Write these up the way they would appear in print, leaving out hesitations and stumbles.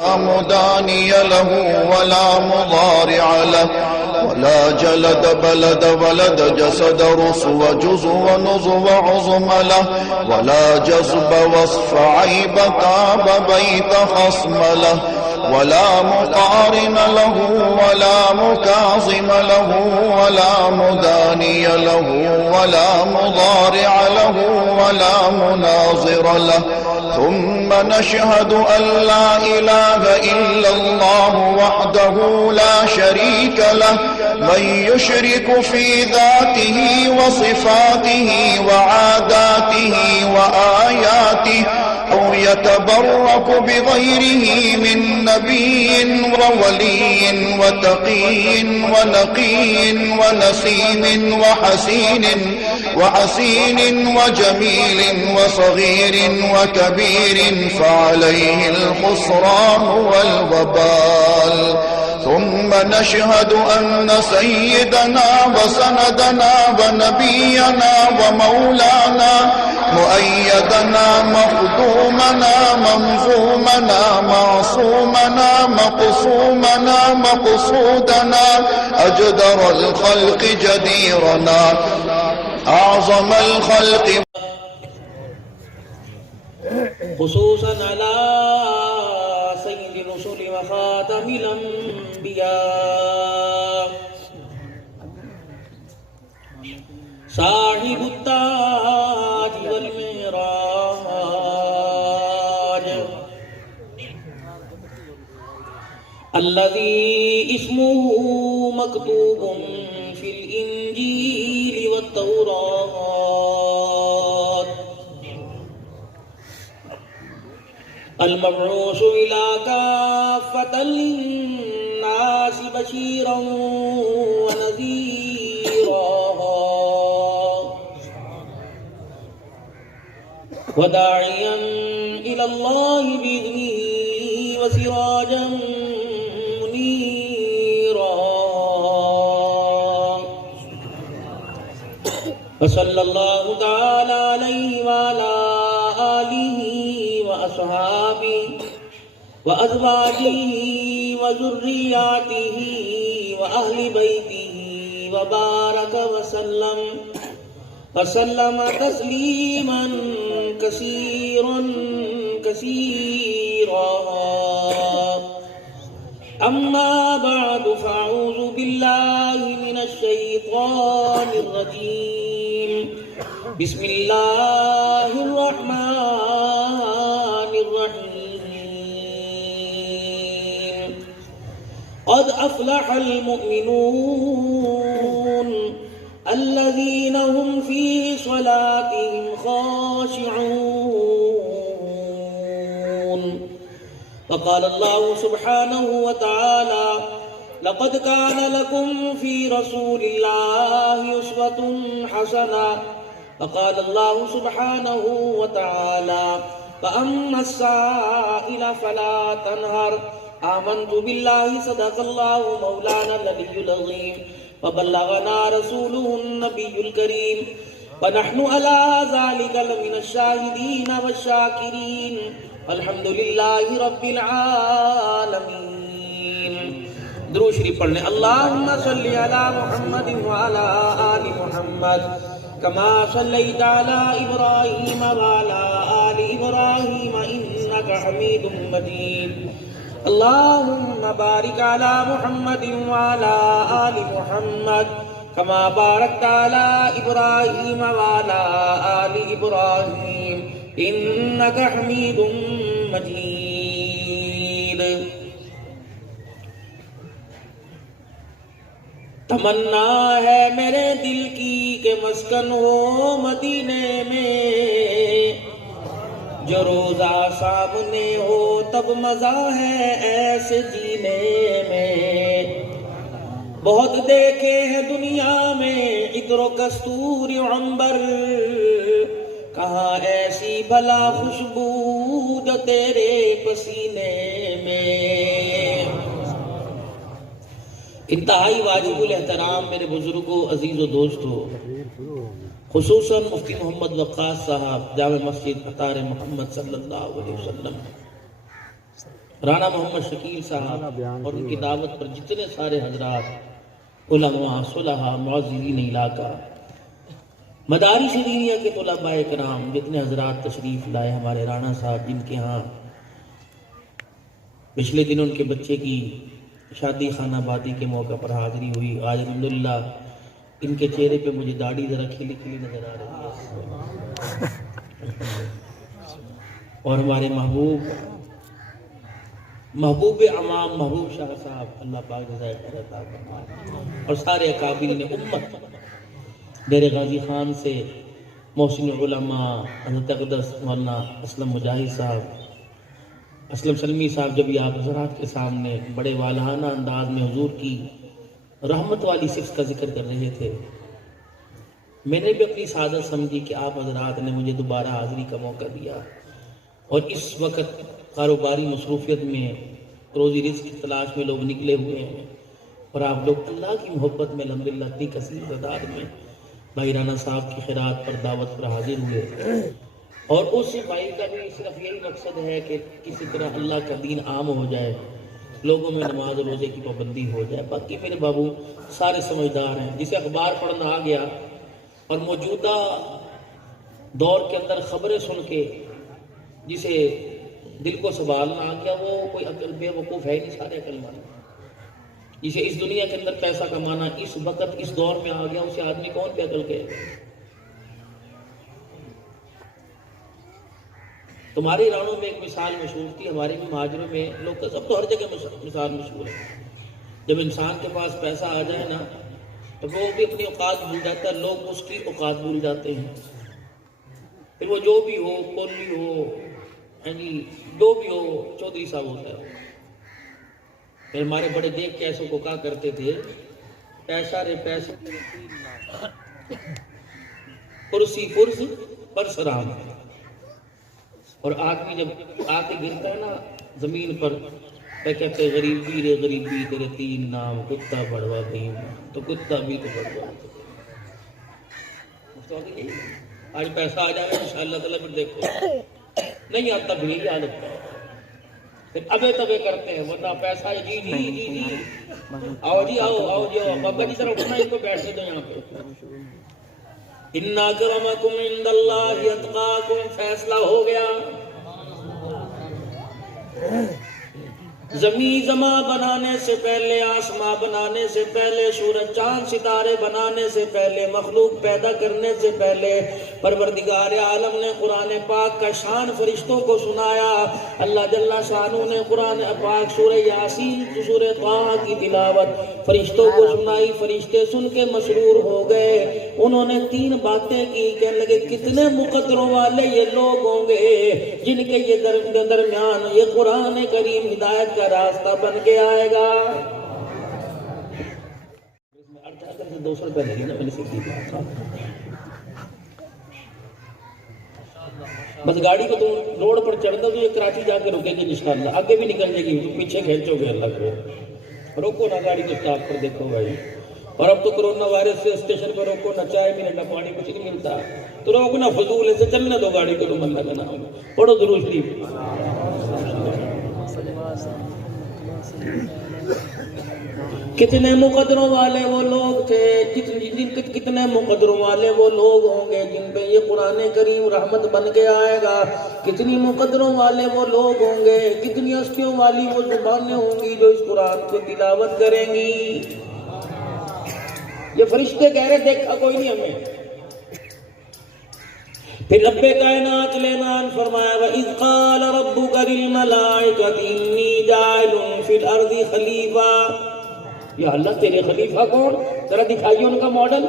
لا مداني له ولا مضارع له ولا جلد بلد ولد جسد رسو جزو ونظو عظم له ولا جذب وصف عيب تاب بيت خصم له ولا مقارن له ولا مكاظم له ولا مداني له ولا مضارع له ولا مناظر له. ثم نشهد أن لا إله إلا الله وحده لا شريك له من يشرك في ذاته وصفاته وعاداته وآياته أو يتبرك بغيره من نبي وولي وتقي ونقي ونسيم وحسين وجميل وصغير وكبير فعليه الخسران والوبال. ثم نشهد أن سيدنا وسندنا ونبينا ومولانا مؤيدنا مخدومنا منظومنا معصومنا مقصومنا مقصودنا أجدر الخلق جديرنا أعظم الخلق خصوصا على سيد الرسل وخاتم الأنبياء صاحب التاج والمعراج الذي اسمه مكتوب في الإنجيل والتوراة المبعوث إلى كافة للناس بشيرا ونذيرا وداعيا إلى الله بإذنه وسراجا منيرا. وصلى الله تعالى عليه وعلى آله وأصحابه وأزواجه وذرياته وأهل بيته وبارك وسلم تسليما كثيرا أما بعد فأعوذ بالله من الشيطان الرجيم. بسم الله الرحمن الرحيم. قد أفلح المؤمنون الذين هم في صلاتهم خاشعون. وقال الله سبحانه وتعالى لقد كان لكم في رسول الله أسوة حسنة. وقال الله سبحانه وتعالى فأما السائل فلا تنهر. آمنت بالله صدق الله مولانا العلي العظيم وبلغنا رسوله النبي الكريم ونحن على ذلك لمن الشاهدين والشاكرين الحمد لله رب العالمين. درود شریف پڑھنے اللہم صلی علی محمد وعلی آل محمد کما صلیت علی ابراہیم وعلی آل ابراہیم انک حمید مجید. اللہم بارک علی محمد وعلی آل محمد کما بارکت علی ابراہیم وعلی آل ابراہیم انک حمید مجید. تمنا ہے میرے دل کی کہ مسکن ہو مدینے میں، جو روزہ سامنے ہو تب مزہ ہے ایسے جینے میں. بہت دیکھے ہیں دنیا میں عطر و کستور عنبر، کہاں ایسی بھلا خوشبو جو تیرے پسینے میں. انتہائی واجب الاحترام میرے بزرگوں، عزیز و دوستوں، خصوصاً مفتی محمد وقاص صاحب جامع مسجد اطار محمد صلی اللہ علیہ وسلم، رانا محمد شکیل صاحب اور ان کی دعوت پر جتنے سارے حضرات علماء صلحاء معززین علاقہ مدارس دینیہ کے طلباء کرام جتنے حضرات تشریف لائے، ہمارے رانا صاحب جن کے ہاں پچھلے دن ان کے بچے کی شادی خانہ بادی کے موقع پر حاضری ہوئی، آج الحمدللہ ان کے چہرے پہ مجھے داڑھی ذرا کھلی کھلی نظر آ رہی ہے، اور ہمارے محبوب امام محبوب شاہ صاحب اللہ پاک جزائے خیر عطا فرمائے، اور سارے اکابرین امت ڈیرے غازی خان سے محسن علماء حضرت اقدس مولانا اسلم مجاہد صاحب، اسلم سلمی صاحب، جب یہ آپ حضرات کے سامنے بڑے والہانہ انداز میں حضور کی رحمت والی صفت کا ذکر کر رہے تھے، میں نے بھی اپنی سعادت سمجھی کہ آپ حضرات نے مجھے دوبارہ حاضری کا موقع دیا، اور اس وقت کاروباری مصروفیت میں روزی رزق کی تلاش میں لوگ نکلے ہوئے ہیں، اور آپ لوگ اللہ کی محبت میں الحمدللہ اتنی کثیر تعداد میں بھائی رانا صاحب کی خیرات پر دعوت پر حاضر ہوئے، اور اس بھائی کا بھی صرف یہی مقصد ہے کہ کسی طرح اللہ کا دین عام ہو جائے، لوگوں میں نماز و روزے کی پابندی ہو جائے۔ باقی میرے بابو سارے سمجھدار ہیں، جسے اخبار پڑھنا آ گیا اور موجودہ دور کے اندر خبریں سن کے جسے دل کو سنبھالنا آ گیا، وہ کوئی عقل بے وقوف ہے ہی نہیں، سارے عقل مند۔ جسے اس دنیا کے اندر پیسہ کمانا اس وقت اس دور میں آ گیا، اسے آدمی کون پہ عقل کہے گا؟ تمہارے رانوں میں ایک مثال مشہور تھی، ہمارے بھی مہاجروں میں لوگ سب تو ہر جگہ مثال مشہور ہے، جب انسان کے پاس پیسہ آ جائے نا تو وہ بھی اپنی اوقات بھول جاتا ہے، لوگ اس کی اوقات بھول جاتے ہیں، پھر وہ جو بھی ہو، کولی ہو، جو بھی ہو، چودھری صاحب ہوتا ہے۔ پھر ہمارے بڑے دیکھ کے ایسوں کو کہا کرتے تھے، پیسہ رے پیسہ کرسی پرس پر سرام، اور آدمی جب آ کے گرتا ہے نا زمین پر تو کہتے غریبی رے غریبی تیرے تین نام، کتا بڑوا بھیم، تو کتا بھی تو بڑوا۔ آج پیسہ آ جائے انشاءاللہ تعالیٰ، پھر دیکھو نہیں آتا بھی یہی حالت ہے، پھر ابے تبے کرتے ہیں، ورنہ پیسہ ہے جی جی جی جی آؤ جی آؤ آؤ جی آؤ، بابا جی ذرا اٹھنا، ان کو بیٹھنے دو یہاں پہ۔ ان اکرمکم عند اللہ اتقاکم، فیصلہ ہو گیا، زمین زماں بنانے سے پہلے، آسماں بنانے سے پہلے، سورج چاند ستارے بنانے سے پہلے، مخلوق پیدا کرنے سے پہلے پروردگار عالم نے قرآن پاک کا شان فرشتوں کو سنایا۔ اللہ جل شانہ نے قرآن پاک سورہ یاسین سورہ طٰہٰ کی تلاوت فرشتوں کو سنائی، فرشتے سن کے مسرور ہو گئے، انہوں نے تین باتیں کی، کہنے لگے کتنے مقدروں والے یہ لوگ ہوں گے جن کے یہ درمیان یہ قرآن کریم ہدایت کا راستہ بن کے آئے گا۔ بس گاڑی کو تم روڈ پر چڑھ دو تو یہ کراچی جا کے رکے گی انشاءاللہ، آگے بھی نکل جائے گی، تو پیچھے کھینچو گے اللہ کو، روکو نہ گاڑی کو اسٹاپ پر، دیکھو بھائی۔ اور اب تو کرونا وائرس سے اسٹیشن پر روکو نہ، چائے بھی نہ پانی کچھ نہیں ملتا، تو روکو نہ، فضول سے چلنے دو گاڑی کو، تم اللہ کا نام پڑھو درود شریف۔ کتنے مقدروں والے وہ لوگ تھے، کتنے مقدروں والے وہ لوگ ہوں گے جن پہ یہ قرآن کریم رحمت بن کے آئے گا، کتنی مقدروں والے وہ لوگ ہوں گے، کتنی ہستیوں والی وہ زبانیں ہوں گی جو اس قرآن کو تلاوت کریں گی۔ یہ فرشتے کہہ رہے دیکھا کوئی نہیں ہمیں، پھر رب کائنات نے اعلان فرمایا وَإِذْ قَالَ رَبُّكَ لِلْمَلَائِكَةِ إِنِّي جَاعِلٌ فِي الْأَرْضِ خَلِيفَةً، یا اللہ تیرے خلیفہ کون، ذرا دکھائیے ان کا ماڈل۔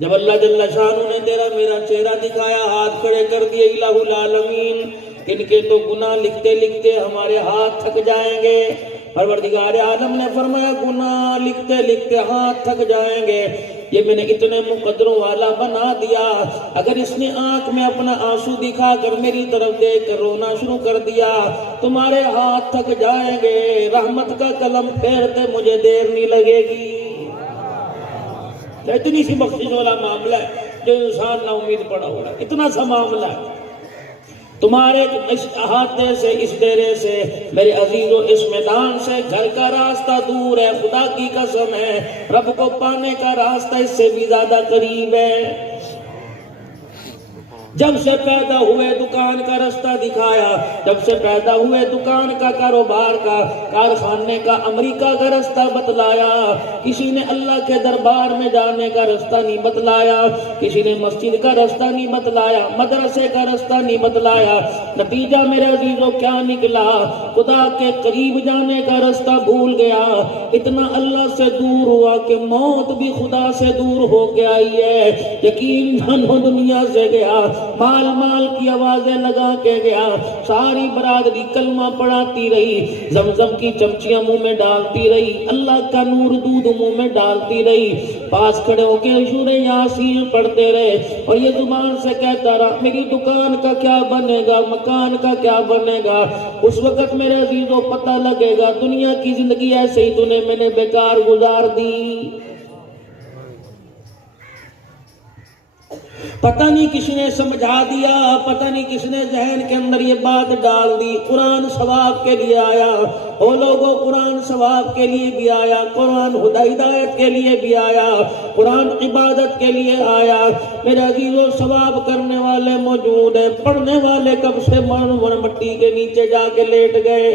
جب اللہ جل شانہ نے تیرا میرا چہرہ دکھایا، ہاتھ کھڑے کر دیے، الہ العالمین، ان کے تو گناہ لکھتے لکھتے ہمارے ہاتھ تھک جائیں گے۔ پروردگار عالم نے فرمایا گناہ لکھتے لکھتے ہاتھ تھک جائیں گے، یہ میں نے اتنے مقدروں والا بنا دیا، اگر اس نے آنکھ میں اپنا آنسو دکھا کر میری طرف دیکھ کر رونا شروع کر دیا، تمہارے ہاتھ تھک جائیں گے، رحمت کا قلم پھیرتے مجھے دیر نہیں لگے گی۔ اتنی سی بخشش والا معاملہ ہے جو انسان نا امید پڑا ہوا ہے، اتنا سا معاملہ ہے۔ تمہارے اس احاطے سے، اس ڈیرے سے، میرے عزیزوں اس میدان سے گھر کا راستہ دور ہے، خدا کی قسم ہے رب کو پانے کا راستہ اس سے بھی زیادہ قریب ہے۔ جب سے پیدا ہوئے دکان کا راستہ دکھایا، جب سے پیدا ہوئے دکان کا، کاروبار کا، کارخانے کا، امریکہ کا راستہ بتلایا۔ کسی نے اللہ کے دربار میں جانے کا راستہ نہیں بتلایا، کسی نے مسجد کا راستہ نہیں بتلایا، مدرسے کا راستہ نہیں بتلایا۔ نتیجہ میرے عزیزوں کیا نکلا؟ خدا کے قریب جانے کا راستہ بھول گیا، اتنا اللہ سے دور ہوا کہ موت بھی خدا سے دور ہو کے آئی ہے۔ یقین جانو دنیا سے گیا، مال مال کی آوازیں لگا کے گیا، ساری برادری کلمہ پڑھاتی رہی، زمزم کی چمچیاں منہ میں ڈالتی رہی، اللہ کا نور دودھ منہ میں ڈالتی رہی، پاس کھڑے ہو کے سورہ یاسین پڑھتے رہے، اور یہ زبان سے کہتا رہا میری دکان کا کیا بنے گا، مکان کا کیا بنے گا۔ اس وقت میرے عزیزوں پتہ لگے گا دنیا کی زندگی ایسے ہی میں نے بیکار گزار دی۔ پتہ نہیں کس نے سمجھا دیا، پتہ نہیں کس نے ذہن کے اندر یہ بات ڈال دی۔ قرآن ثواب کے لیے آیا، او لوگوں قرآن ثواب کے لیے بھی آیا، قرآن ہدایت کے لیے بھی آیا، قرآن عبادت کے لیے آیا۔ میرے عزیزوں ثواب کرنے والے موجود ہیں، پڑھنے والے کب سے مٹی کے نیچے جا کے لیٹ گئے۔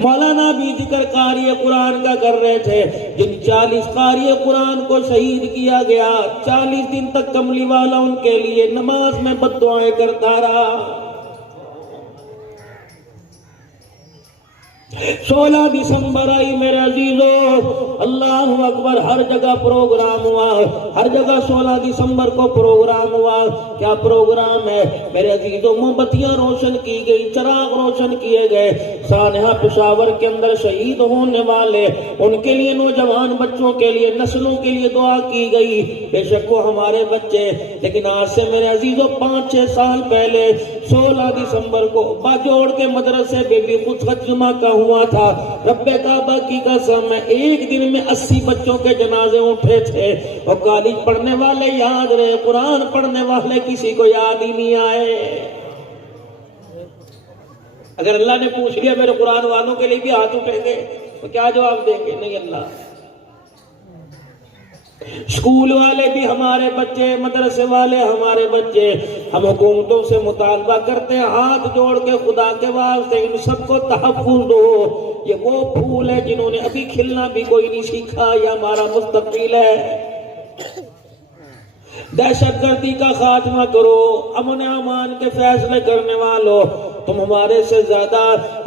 مولانا بھی ذکر قاری قرآن کا کر رہے تھے، جن 40 قاری قرآن کو شہید کیا گیا، 40 دن تک کملی والا ان کے لیے نماز میں بد دعائیں کرتا رہا۔ 16 دسمبر آئی میرے عزیزوں، اللہ اکبر، ہر جگہ پروگرام ہوا، ہر جگہ 16 دسمبر کو پروگرام ہوا۔ کیا پروگرام ہے میرے عزیزوں؟ موم بتیاں روشن کی گئی، چراغ روشن کیے گئے، سانحہ پشاور کے اندر شہید ہونے والے ان کے لیے، نوجوان بچوں کے لیے، نسلوں کے لیے دعا کی گئی۔ بے شک وہ ہمارے بچے، لیکن آج سے میرے عزیزوں 5-6 سال پہلے 16 دسمبر کو باجوڑ کے مدرسے میں بھی خود خجمہ کا ہوا تھا۔ رب کعبہ کی قسم ہے ایک دن میں 80 بچوں کے جنازے اٹھے تھے، اور کالج پڑھنے والے یاد رہے، قرآن پڑھنے والے کسی کو یاد ہی نہیں آئے۔ اگر اللہ نے پوچھ لیا میرے قرآن والوں کے لیے بھی ہاتھ اٹھیں گے تو کیا جواب دیں گے؟ نہیں اللہ۔ اسکول والے بھی ہمارے بچے، مدرسے والے ہمارے بچے، ہم حکومتوں سے مطالبہ کرتے ہیں ہاتھ جوڑ کے خدا کے واسطے ان سب کو تحفظ دو۔ یہ وہ پھول ہے جنہوں نے ابھی کھلنا بھی کوئی نہیں سیکھا، یہ ہمارا مستقبل ہے۔ دہشت گردی کا خاتمہ کرو، امن امان کے فیصلے کرنے والوں، تم ہمارے سے زیادہ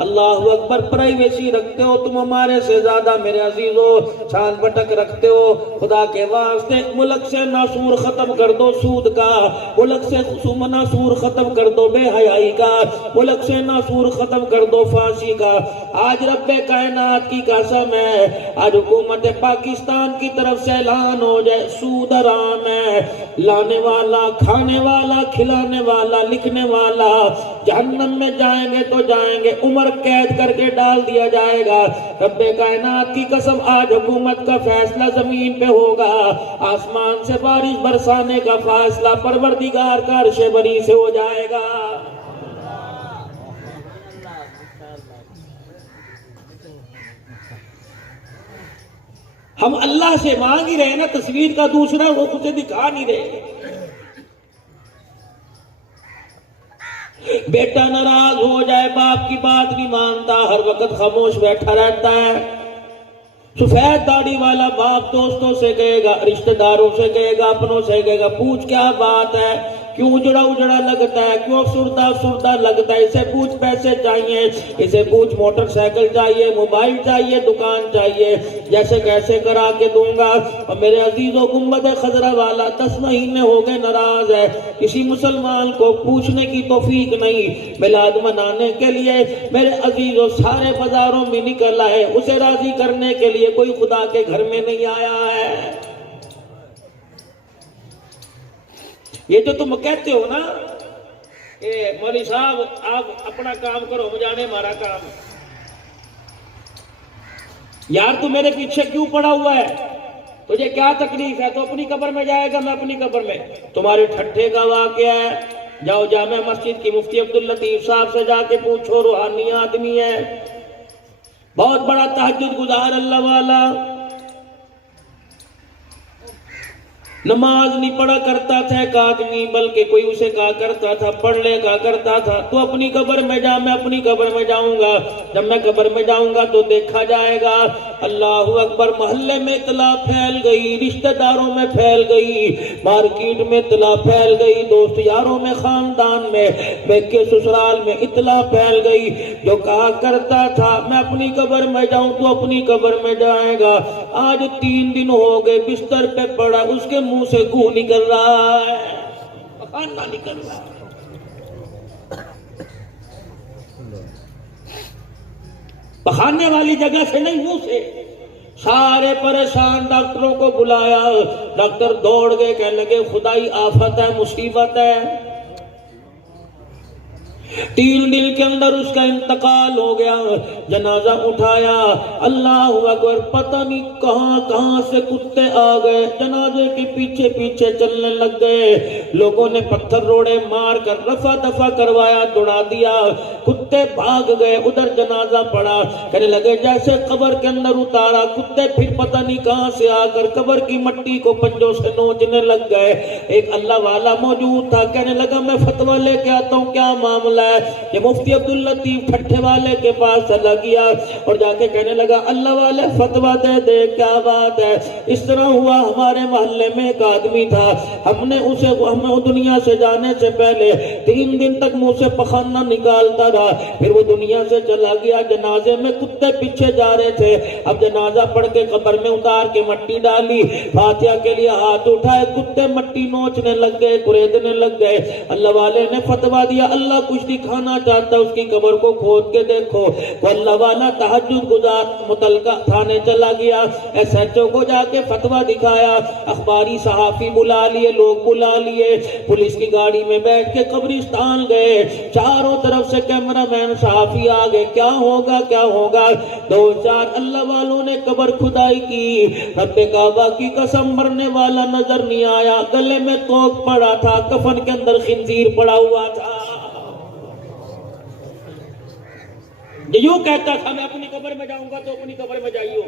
اللہ اکبر پرائیویسی رکھتے ہو، تم ہمارے سے زیادہ میرے عزیزوں چھان بٹک رکھتے ہو۔ خدا کے واسطے ملک سے ناسور ختم کر دو سود کا، ملک سے ناسور ختم کر دو بے حیائی کا، ملک سے ناسور ختم کر دو فحاشی کا۔ آج رب کائنات کی قسم ہے، آج حکومت پاکستان کی طرف سے اعلان ہو جائے سود حرام ہے، لانے والا، کھانے والا، کھلانے والا، لکھنے والا جہنم میں جائیں گے تو جائیں گے، عمر قید کر کے ڈال دیا جائے گا۔ رب کائنات کی قسم آج حکومت کا فیصلہ زمین پہ ہوگا، آسمان سے بارش برسانے کا فیصلہ پروردگار کا عرش بری سے ہو جائے گا۔ ہم اللہ سے مانگ ہی رہے نا، تصویر کا دوسرا رخ اسے دکھا نہیں رہے۔ بیٹا ناراض ہو جائے، باپ کی بات نہیں مانتا، ہر وقت خاموش بیٹھا رہتا ہے۔ سفید داڑھی والا باپ دوستوں سے کہے گا، رشتہ داروں سے کہے گا، اپنوں سے کہے گا، پوچھ کیا بات ہے، کیوں اجڑا اجڑا لگتا ہے، کیوں افسردہ لگتا ہے، اسے پوچھ پیسے چاہیے، اسے پوچھ موٹر سائیکل چاہیے، موبائل چاہیے، دکان چاہیے، جیسے کیسے کرا کے دوں گا۔ اور میرے عزیزوں گنبد خضرا والا 10 مہینے ہو گئے ناراض ہے، کسی مسلمان کو پوچھنے کی توفیق نہیں۔ میلاد منانے کے لیے میرے عزیزوں سارے بازاروں میں نکل آئے، اسے راضی کرنے کے لیے کوئی خدا کے گھر میں نہیں آیا ہے۔ یہ جو تم کہتے ہو نا کہ مولوی صاحب آپ اپنا کام کرو، ہم جانے ہمارا کام، یار تو میرے پیچھے کیوں پڑا ہوا ہے، تجھے کیا تکلیف ہے، تو اپنی قبر میں جائے گا، میں اپنی قبر میں۔ تمہارے ٹھٹھے کا واقعہ ہے، جاؤ جامع مسجد کی مفتی عبداللطیف صاحب سے جا کے پوچھو، روحانی آدمی ہے، بہت بڑا تہجد گزار اللہ والا، نماز نہیں پڑھا کرتا تھا ایک آدمی، بلکہ کوئی اسے کہا کرتا تھا پڑھ لے، کہا کرتا تھا تو اپنی قبر میں جا، میں اپنی قبر میں جاؤں گا، جب میں قبر میں جاؤں گا تو دیکھا جائے گا۔ اللہ اکبر، محلے میں اطلاع پھیل گئی، رشتہ داروں میں پھیل گئی، مارکیٹ میں اطلاع پھیل گئی، دوست یاروں میں، خاندان میں، کے سسرال میں اطلاع پھیل گئی، جو کہا کرتا تھا میں اپنی قبر میں جاؤں تو اپنی قبر میں جائے گا، آج 3 دن ہو گئے بستر پہ پڑا، اس کے منہ سے گو نکل رہا ہے، پخانہ نکل رہا ہے۔ پخانے والی جگہ سے نہیں، منہ سے۔ سارے پریشان، ڈاکٹروں کو بلایا، ڈاکٹر دوڑ گئے، کہنے لگے خدائی آفت ہے، مصیبت ہے۔ 3 دن کے اندر اس کا انتقال ہو گیا، جنازہ اٹھایا، اللہ اکبر، پتہ نہیں کہاں کہاں سے کتے آ گئے، جنازے کے پیچھے پیچھے چلنے لگ گئے، لوگوں نے پتھر روڑے مار کر رفع دفع کروایا، دوڑا دیا، کتے بھاگ گئے، ادھر جنازہ پڑا، کہنے لگے جیسے قبر کے اندر اتارا، کتے پھر پتہ نہیں کہاں سے آ کر قبر کی مٹی کو پنجوں سے نوچنے لگ گئے۔ ایک اللہ والا موجود تھا، کہنے لگا میں فتویٰ لے کے آتا ہوں، کیا معاملہ ہے؟ یہ مفتی عبداللطیف ٹھٹھے والے کے پاس چلا گیا اور جا کے کہنے لگا اللہ والے فتویٰ دے دے، کیا بات ہے؟ اس طرح ہوا، ہمارے محلے میں ایک آدمی تھا، ہم نے اسے دنیا سے جانے سے پہلے 3 دن تک منہ سے پخانہ نکالتا رہا، پھر وہ دنیا سے چلا گیا، جنازے میں کتے پیچھے جا رہے تھے، اب جنازہ پڑھ کے قبر میں اتار کے مٹی ڈالی، فاتحہ کے لیے ہاتھ اٹھائے، کتے مٹی نوچنے لگ گئے، کریدنے لگ گئے۔ اللہ والے نے فتویٰ دیا اللہ کچھ دکھانا چاہتا ہے اس کی قبر کو کھود کے دیکھو، تو اللہ والا تہجد گزار متعلقہ تھانے چلا گیا، ایس ایچ او کو جا کے فتویٰ دکھایا، اخباری صحافی بلا لیے، لوگ بلا لیے، پولیس کی گاڑی میں بیٹھ کے قبرستان گئے، چاروں طرف سے کیمرہ مین صحافی آ گئے، کیا ہوگا کیا ہوگا؟ 2-4 اللہ والوں نے قبر کھدائی کی، رب کعبہ کی قسم مرنے والا نظر نہیں آیا، گلے میں توق پڑا تھا، کفن کے اندر خنزیر پڑا ہوا تھا۔ یوں کہتا تھا میں اپنی قبر میں جاؤں گا تو اپنی قبر میں جائیو۔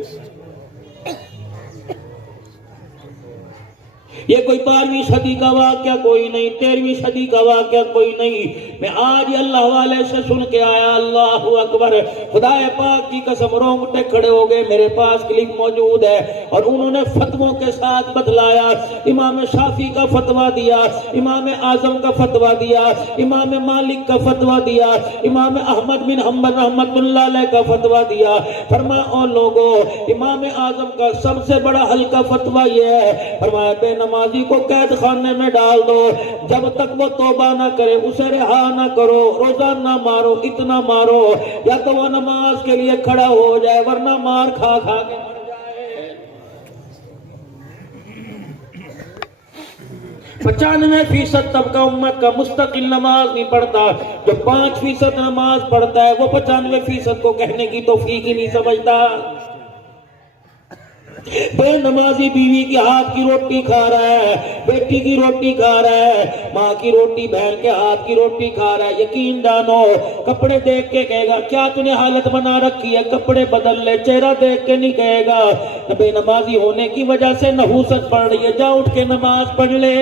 یہ کوئی 12ویں صدی کا واقعہ کوئی نہیں، 13ویں صدی کا واقعہ کوئی نہیں، میں آج اللہ والے سے سن کے آیا، اللہ اکبر، خدا پاک کی قسم رونگٹے کھڑے ہو گئے، میرے پاس کلپ موجود ہے، اور انہوں نے فتووں کے ساتھ بتلایا، امام شافعی کا فتویٰ دیا، امام اعظم کا فتویٰ دیا، امام مالک کا فتویٰ دیا، امام احمد بن حنبل رحمت اللہ علیہ کا فتویٰ دیا، فرمایا او لوگوں، امام اعظم کا سب سے بڑا ہلکا فتویٰ یہ ہے، فرمایا بے نمازی کو قید خانے میں ڈال دو، جب تک وہ توبہ نہ کرے اسے رہا نہ کرو، روزہ نہ مارو، اتنا مارو یا تو وہ نماز کے لیے کھڑا ہو جائے ورنہ مار کھا کھا کے مر جائے۔ 95% طبقہ امت کا مستقل نماز نہیں پڑھتا، جو 5% نماز پڑھتا ہے وہ 95% کو کہنے کی توفیق ہی نہیں سمجھتا۔ بے نمازی بیوی کی ہاتھ کی روٹی کھا رہا ہے، بیٹی کی روٹی کھا رہا ہے، ماں کی روٹی، بہن کے ہاتھ کی روٹی کھا رہا ہے، یقین جانو کپڑے دیکھ کے کہے گا کیا تو نے حالت بنا رکھی ہے، کپڑے بدل لے، چہرہ دیکھ کے نہیں کہے گا، بے نمازی ہونے کی وجہ سے نحوست پڑھ رہی ہے، جا اٹھ کے نماز پڑھ لے۔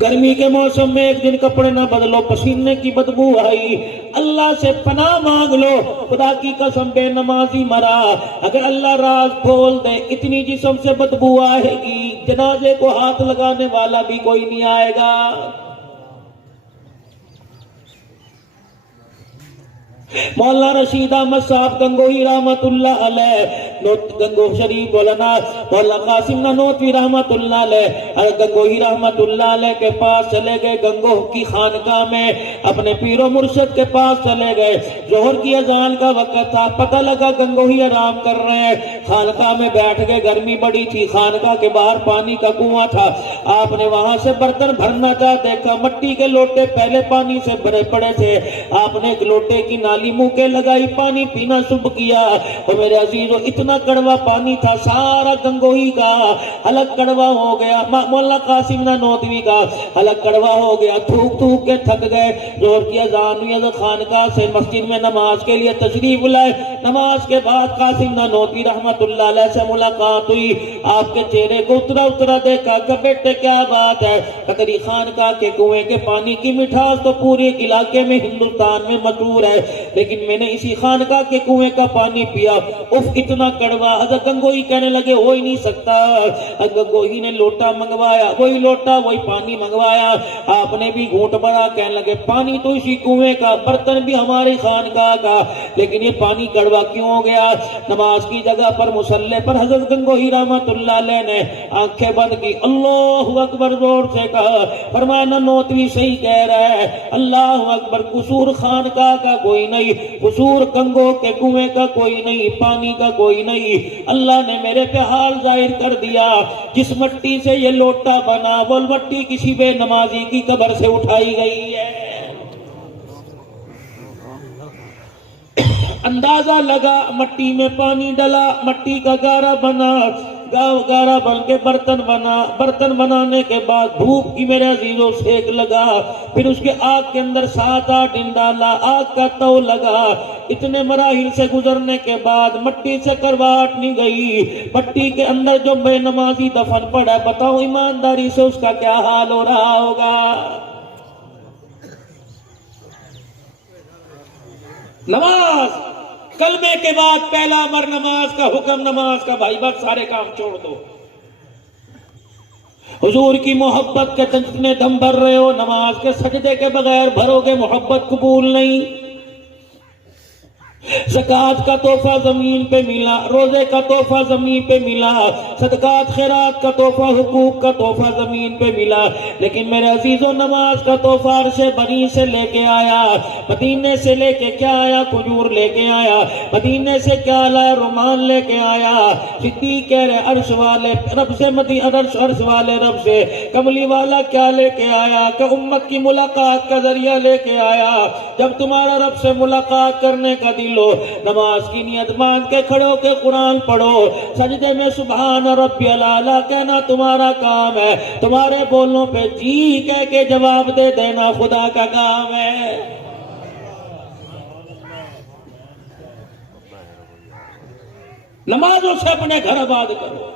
گرمی کے موسم میں ایک دن کپڑے نہ بدلو، پسینے کی بدبو آئی، اللہ سے پناہ مانگ لو، خدا کی قسم بے نمازی مرا، اگر اللہ راز کھول دے اتنی جسم سے بدبو آئے گی، جنازے کو ہاتھ لگانے والا بھی کوئی نہیں آئے گا۔ مولانا رشید احمد صاحب گنگوہی رحمت اللہ علیہ، گنگو شریف مولانا قاسم نانوتوی رحمت اللہ علیہ، گنگوہی رحمت اللہ علیہ کے پاس چلے گئے، گنگوہ کی خانقاہ میں اپنے پیر و مرشد کے پاس چلے گئے، ظہر کی اذان کا وقت تھا، پتہ لگا گنگوہی آرام کر رہے ہیں، خانقاہ میں بیٹھ گئے، گرمی بڑی تھی، خانقاہ کے باہر پانی کا کنواں تھا، آپ نے وہاں سے برتن بھرنا چاہ دیکھا، مٹی کے لوٹے پہلے پانی سے بھرے پڑے تھے، آپ نے ایک لوٹے کی نالی منہ کے لگائی، پانی پینا شروع کیا، اور میرے عزیزو اتنا اتنا کڑوا پانی تھا سارا گنگوہی کا حلق کڑوا ہو گیا. مولانا قاسم نانوتوی کا حلق کڑوا ہو گیا. تھوک تھوک کے تھک گئے. زور کی اذان ہوئی. خانقاہ سے مسجد میں نماز کے لیے تشریف لائے. نماز کے بعد قاسم نانوتوی رحمت اللہ علیہ سے ملاقات ہوئی. آپ کے چہرے کو اترا دیکھا کہ بیٹے کیا بات ہے؟ قطری خانقاہ کے کنویں کے پانی کی مٹھاس تو پورے علاقے میں ہندوستان میں مشہور ہے، لیکن میں نے اسی خانقاہ کے کنویں کا پانی پیا، اف اتنا کڑوا. حضرت گنگوہی کہنے لگے ہو ہی نہیں سکتا. گنگوہی نے لوٹا منگوایا، وہی لوٹا وہی پانی منگوایا. آپ نے بھی گھونٹ بڑا. کہنے لگے پانی تو اسی کنویں کا، برتن بھی ہماری خانقاہ کا، لیکن یہ پانی کڑوا کیوں ہو گیا؟ نماز کی جگہ پر مصلی پر حضرت گنگوہی رحمت اللہ علیہ نے آنکھیں بند کی، اللہ اکبر زور سے کہا. فرمایا نانوتوی صحیح کہہ رہا ہے، اللہ اکبر. قصور خانقاہ کا کوئی نہیں، قصور گنگو کے کنویں کا کوئی نہیں، پانی کا کوئی نہیں. اللہ نے میرے پہ حال ظاہر کر دیا. جس مٹی سے یہ لوٹا بنا وہ مٹی کسی بے نمازی کی قبر سے اٹھائی گئی ہے. اندازہ لگا، مٹی میں پانی ڈلا، مٹی کا گارا بنا، گارا بن کے برتن بنا. برتن بنانے کے بعد دھوپ کی میرے عزیزوں سیک لگا، پھر اس کے آگ کے اندر 7-8 دن ڈالا، آگ کا تو لگا. اتنے مراحل سے گزرنے کے بعد مٹی سے کرواٹ نہیں گئی. مٹی کے اندر جو بے نمازی دفن پڑا، بتاؤ ایمانداری سے اس کا کیا حال ہو رہا ہوگا؟ نماز کلمے کے بعد پہلا امر نماز کا، حکم نماز کا. بھائی بس سارے کام چھوڑ دو. حضور کی محبت کے جتنے دم بھر رہے ہو، نماز کے سجدے کے بغیر بھرو گے محبت قبول نہیں. زکوٰۃ کا تحفہ زمین پہ ملا، روزے کا تحفہ زمین پہ ملا، صدقات خیرات کا تحفہ، حقوق کا تحفہ زمین پہ ملا، لیکن میرے عزیزوں نماز کا تحفہ عرش بنی سے لے کے آیا. مدینے سے لے کے کیا آیا؟ کھجور لے کے آیا. مدینے سے کیا لایا؟ رومان لے کے آیا. صدیق کہہ رہے عرش والے رب سے، عرش والے رب سے. کملی والا کیا لے کے آیا؟ کہ امت کی ملاقات کا ذریعہ لے کے آیا. جب تمہارا رب سے ملاقات کرنے کا دل لو، نماز کی نیت باندھ کے کھڑو کے قرآن پڑھو. سجدے میں سبحان ربی الاعلیٰ کہنا تمہارا کام ہے. تمہارے بولوں پہ جی کہہ کے جواب دے دینا خدا کا کام ہے. نمازوں سے اپنے گھر آباد کرو.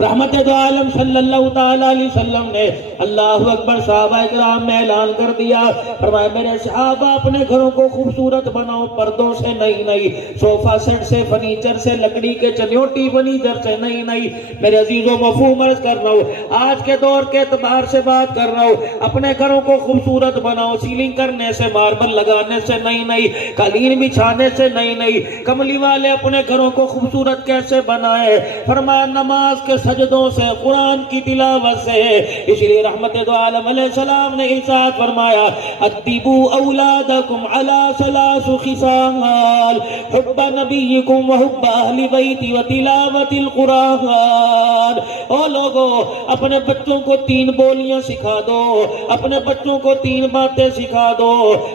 رحمت دو عالم صلی اللہ تعالی علیہ وسلم نے اللہ اکبر صحابہ کرام میں اعلان کر دیا. فرمایا میرے صحابہ اپنے گھروں کو خوبصورت بناؤ، پردوں سے نہیں، صوفہ سیٹ سے، فرنیچر سے، لکڑی کے چنیوٹی فرنیچر سے نہیں. میرے عزیزوں مفہوم عرض کر رہا ہوں، آج کے دور کے اعتبار سے بات کر رہا ہوں. اپنے گھروں کو خوبصورت بناؤ، سیلنگ کرنے سے، ماربل لگانے سے نہیں، قالین بچھانے سے نہیں. کملی والے اپنے گھروں کو خوبصورت کیسے بنائے؟ فرمایا نماز کے سجدوں سے، قرآن کی تلاوت سے. اس لیے رحمت دو عالم علیہ السلام نے ارشاد فرمایا ادبوا اولادکم علی 3 خصال حب نبیکم وحب اہل بیت وتلاوت القرآن. او لوگو اپنے بچوں کو 3 بولیاں سکھا دو، اپنے بچوں کو 3 باتیں سکھا دو.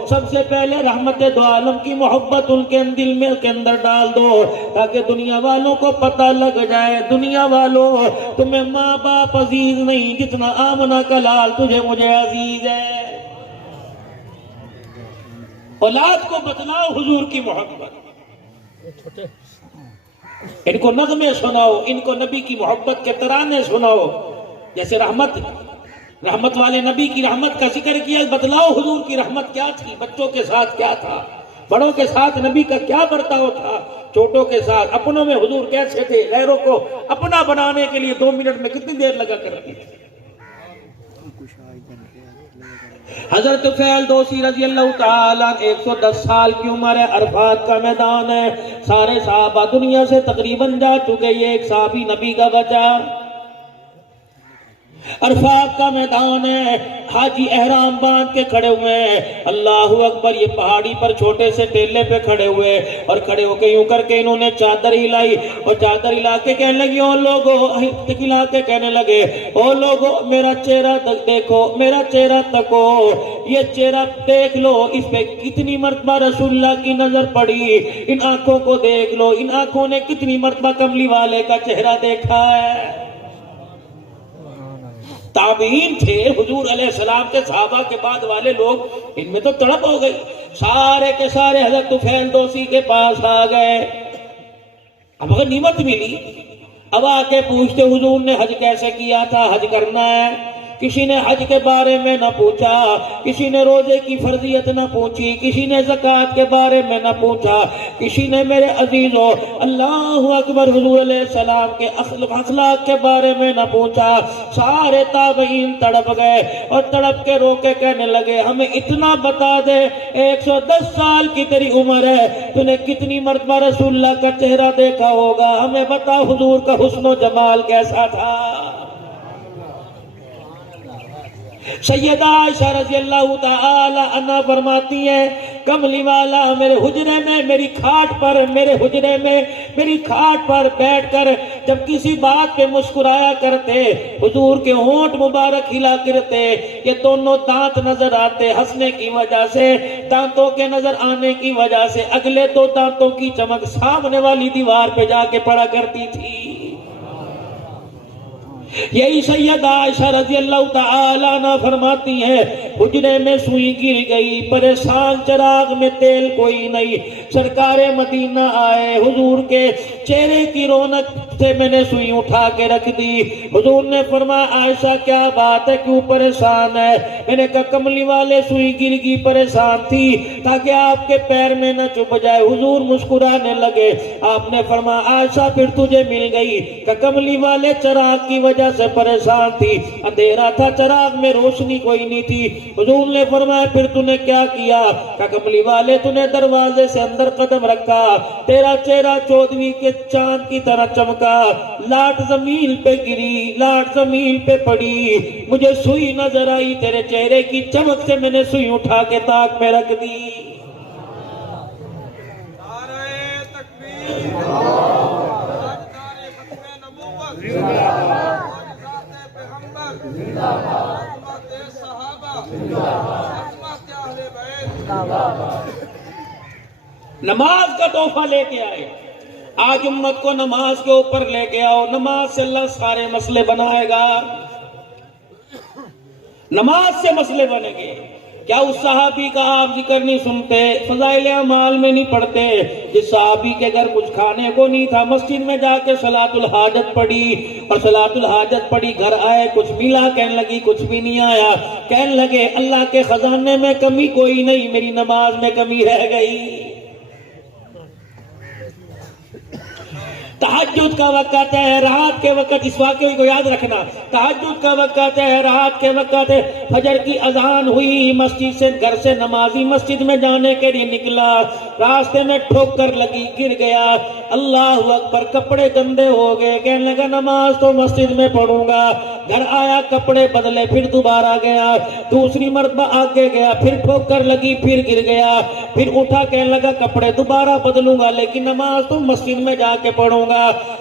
سب سے پہلے رحمت دو عالم کی محبت ان کے دل میں کے اندر ڈال دو، تاکہ دنیا والوں کو پتہ لگ جائے دنیا والوں تمہیں ماں باپ عزیز نہیں جتنا آمنہ کا لال تجھے مجھے عزیز ہے. اولاد کو بتلاؤ حضور کی محبت. ان کو نغمے سناؤ، ان کو نبی کی محبت کے ترانے سناؤ. جیسے رحمت والے نبی کی رحمت کا ذکر کیا، بتلاؤ حضور کی رحمت کیا تھی، بچوں کے ساتھ کیا تھا، بڑوں کے ساتھ نبی کا کیا برتاؤ تھا، چھوٹوں کے ساتھ، اپنوں میں حضور کیسے تھے، غیروں کو اپنا بنانے کے لیے 2 منٹ میں کتنی دیر لگا کرتی تھی. حضرت فیل دوسی رضی اللہ تعالیٰ 110 سال کی عمر ہے، عرفات کا میدان ہے، سارے صحابہ دنیا سے تقریباً جا چکے، یہ ایک صحابی نبی کا بچہ. عرفات کا میدان ہے، حاجی احرام باندھ کے کھڑے ہوئے ہیں، اللہ اکبر، یہ پہاڑی پر چھوٹے سے ٹیلے پہ کھڑے ہوئے، اور کھڑے ہو کے یوں کر کے انہوں نے چادر ہلائی، اور چادر ہلا کے کہنے لگی، او لوگو، ہلا کے کہنے لگے، او لوگو میرا چہرہ دیکھو، میرا چہرہ تکو، یہ چہرہ دیکھ لو، اس پہ کتنی مرتبہ رسول اللہ کی نظر پڑی، ان آنکھوں کو دیکھ لو، ان آنکھوں نے کتنی مرتبہ کملی والے کا چہرہ دیکھا ہے۔ تابعین تھے، حضور علیہ السلام کے صحابہ کے بعد والے لوگ، ان میں تو تڑپ ہو گئی، سارے کے سارے حضرت طفیل دوسی کے پاس آ گئے۔ اب غنیمت ملی، اب آ کے پوچھتے حضور نے حج کیسے کیا تھا، حج کرنا ہے؟ کسی نے حج کے بارے میں نہ پوچھا، کسی نے روزے کی فرضیت نہ پوچھی، کسی نے زکوٰۃ کے بارے میں نہ پوچھا، کسی نے میرے عزیزو اللہ اکبر حضور علیہ السلام کے اخلاق کے بارے میں نہ پوچھا۔ سارے تابعین تڑپ گئے اور تڑپ کے رو کے کہنے لگے، ہمیں اتنا بتا دے، 110 سال کی تیری عمر ہے، تو نے کتنی مرتبہ رسول اللہ کا چہرہ دیکھا ہوگا، ہمیں بتا حضور کا حسن و جمال کیسا تھا۔ سیدہ عائشہ رضی اللہ تعالی عنہا فرماتی ہیں، کملی والا میرے حجرے میں، میری کھاٹ پر، میرے حجرے میں میری کھاٹ پر بیٹھ کر جب کسی بات پہ مسکرایا کرتے، حضور کے ہونٹ مبارک ہلا کرتے، یہ دونوں دانت نظر آتے، ہنسنے کی وجہ سے، دانتوں کے نظر آنے کی وجہ سے اگلے دو دانتوں کی چمک سامنے والی دیوار پہ جا کے پڑا کرتی تھی۔ یہی سیدہ عائشہ رضی اللہ تعالی عنہ فرماتی ہیں، حجرے میں سوئی گر گئی، پریشان چراغ میں تیل کوئی نہیں، سرکار مدینہ آئے، حضور کے چہرے کی رونق سے میں نے سوئی اٹھا کے رکھ دی۔ حضور نے فرمایا، عائشہ کیا بات ہے، کیوں پریشان ہے؟ میں نے کہا کملی والے سوئی گر گئی، پریشان تھی تاکہ آپ کے پیر میں نہ چبھ جائے۔ حضور مسکرانے لگے، آپ نے فرمایا عائشہ پھر تجھے مل گئی؟ کہ کملی والے چراغ کی وجہ سے پریشان تھی، اندھیرا تھا، چراغ میں روشنی کوئی نہیں تھی۔ حضور نے فرمایا پھر تو نے کیا کیا؟ کہ کملی والے تو نے دروازے سے اندر قدم رکھا، تیرا چہرہ 14ویں کے چاند کی طرح چمکا، لاٹ زمین پہ گری، لاٹ زمین پہ پڑی، مجھے سوئی نظر آئی، تیرے چہرے کی چمک سے میں نے سوئی اٹھا کے طاق میں رکھ دی۔ نماز کا تحفہ لے کے آئے، آج امت کو نماز کے اوپر لے کے آؤ، نماز سے اللہ سارے مسئلے بنائے گا، نماز سے مسئلے بنیں گے۔ کیا اس صحابی کا آپ ذکر نہیں سنتے، فضائل اعمال میں نہیں پڑھتے، جس صحابی کے گھر کچھ کھانے کو نہیں تھا، مسجد میں جا کے صلاۃ الحاجت پڑھی، اور صلاۃ الحاجت پڑھی، گھر آئے کچھ ملا، کہنے لگی کچھ بھی نہیں آیا، کہنے لگے اللہ کے خزانے میں کمی کوئی نہیں، میری نماز میں کمی رہ گئی۔ تہجد کا وقت ہے، رات کے وقت، اس واقعے کو یاد رکھنا، تہجد کا وقت ہے، رات کے وقت ہے، فجر کی اذان ہوئی، مسجد سے، گھر سے نمازی مسجد میں جانے کے لیے نکلا، راستے میں ٹھوکر لگی، گر گیا، اللہ اکبر، کپڑے گندے ہو گئے، کہنے لگا نماز تو مسجد میں پڑھوں گا، گھر آیا، کپڑے بدلے، پھر دوبارہ گیا، دوسری مرتبہ آگے گیا، پھر ٹھوکر لگی، پھر گر گیا، پھر اٹھا، کہنے لگا کپڑے دوبارہ بدلوں گا لیکن نماز تو مسجد میں جا کے پڑھوں گا،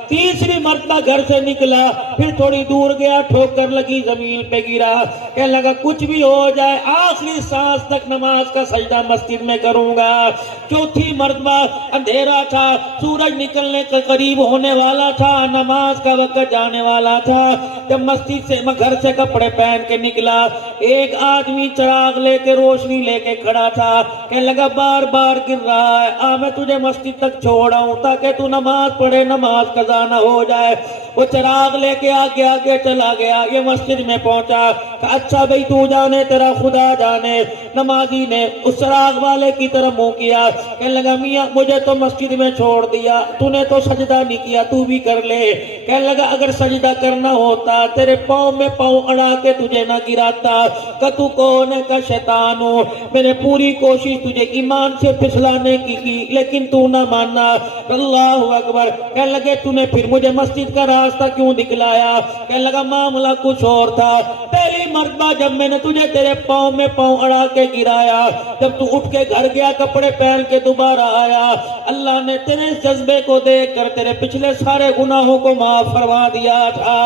تیسری مرتبہ گھر سے نکلا، پھر تھوڑی دور گیا، ٹھوکر لگی، زمین پہ گرا، کہنے لگا کچھ بھی ہو جائے آخری سانس تک نماز کا سجدہ مسجد میں کروں گا۔ چوتھی مرتبہ اندھیرا تھا، سورج نکلنے کے قریب ہونے والا تھا، نماز کا وقت جانے والا تھا، جب مسجد سے، گھر سے کپڑے پہن کے نکلا، ایک آدمی چراغ لے کے، روشنی لے کے کھڑا تھا، کہنے لگا بار بار گر رہا ہے، میں تجھے مسجد تک چھوڑا ہوں تاکہ تو نماز پڑھے، نماز قضا نہ ہو جائے۔ وہ چراغ لے کے آگے آگے چلا گیا، یہ مسجد میں پہنچا، اچھا بھئی تو جانے، تیرا خدا جانے۔ نمازی نے اس چراغ والے کی طرف منہ کیا، کہنے لگا میاں مجھے تو مسجد میں چھوڑ دیا، تو نے تو سجدہ نہیں کیا، تو بھی کر لے۔ کہنے لگا اگر سجدہ کرنا ہوتا تیرے پاؤں میں پاؤں اڑا کے تجھے نہ گراتا، کہ تو کون ہے، کا شیطان ہوں، میں نے پوری کوشش تجھے ایمان سے پھسلانے کی لیکن تو نہ ماننا۔ اللہ اکبر، کہنے لگے تو نے پھر مجھے مسجد کا راستہ کیوں دکھلایا؟ کہنے لگا معاملہ کچھ اور تھا. پہلی مرتبہ جب میں نے تجھے تیرے پاؤں میں پاؤں اڑا کے گرایا، جب تو اٹھ کے گھر گیا کپڑے پہن کے دوبارہ آیا، اللہ نے تیرے اس جذبے کو دیکھ کر تیرے پچھلے سارے گناہوں کو معاف فرما دیا تھا.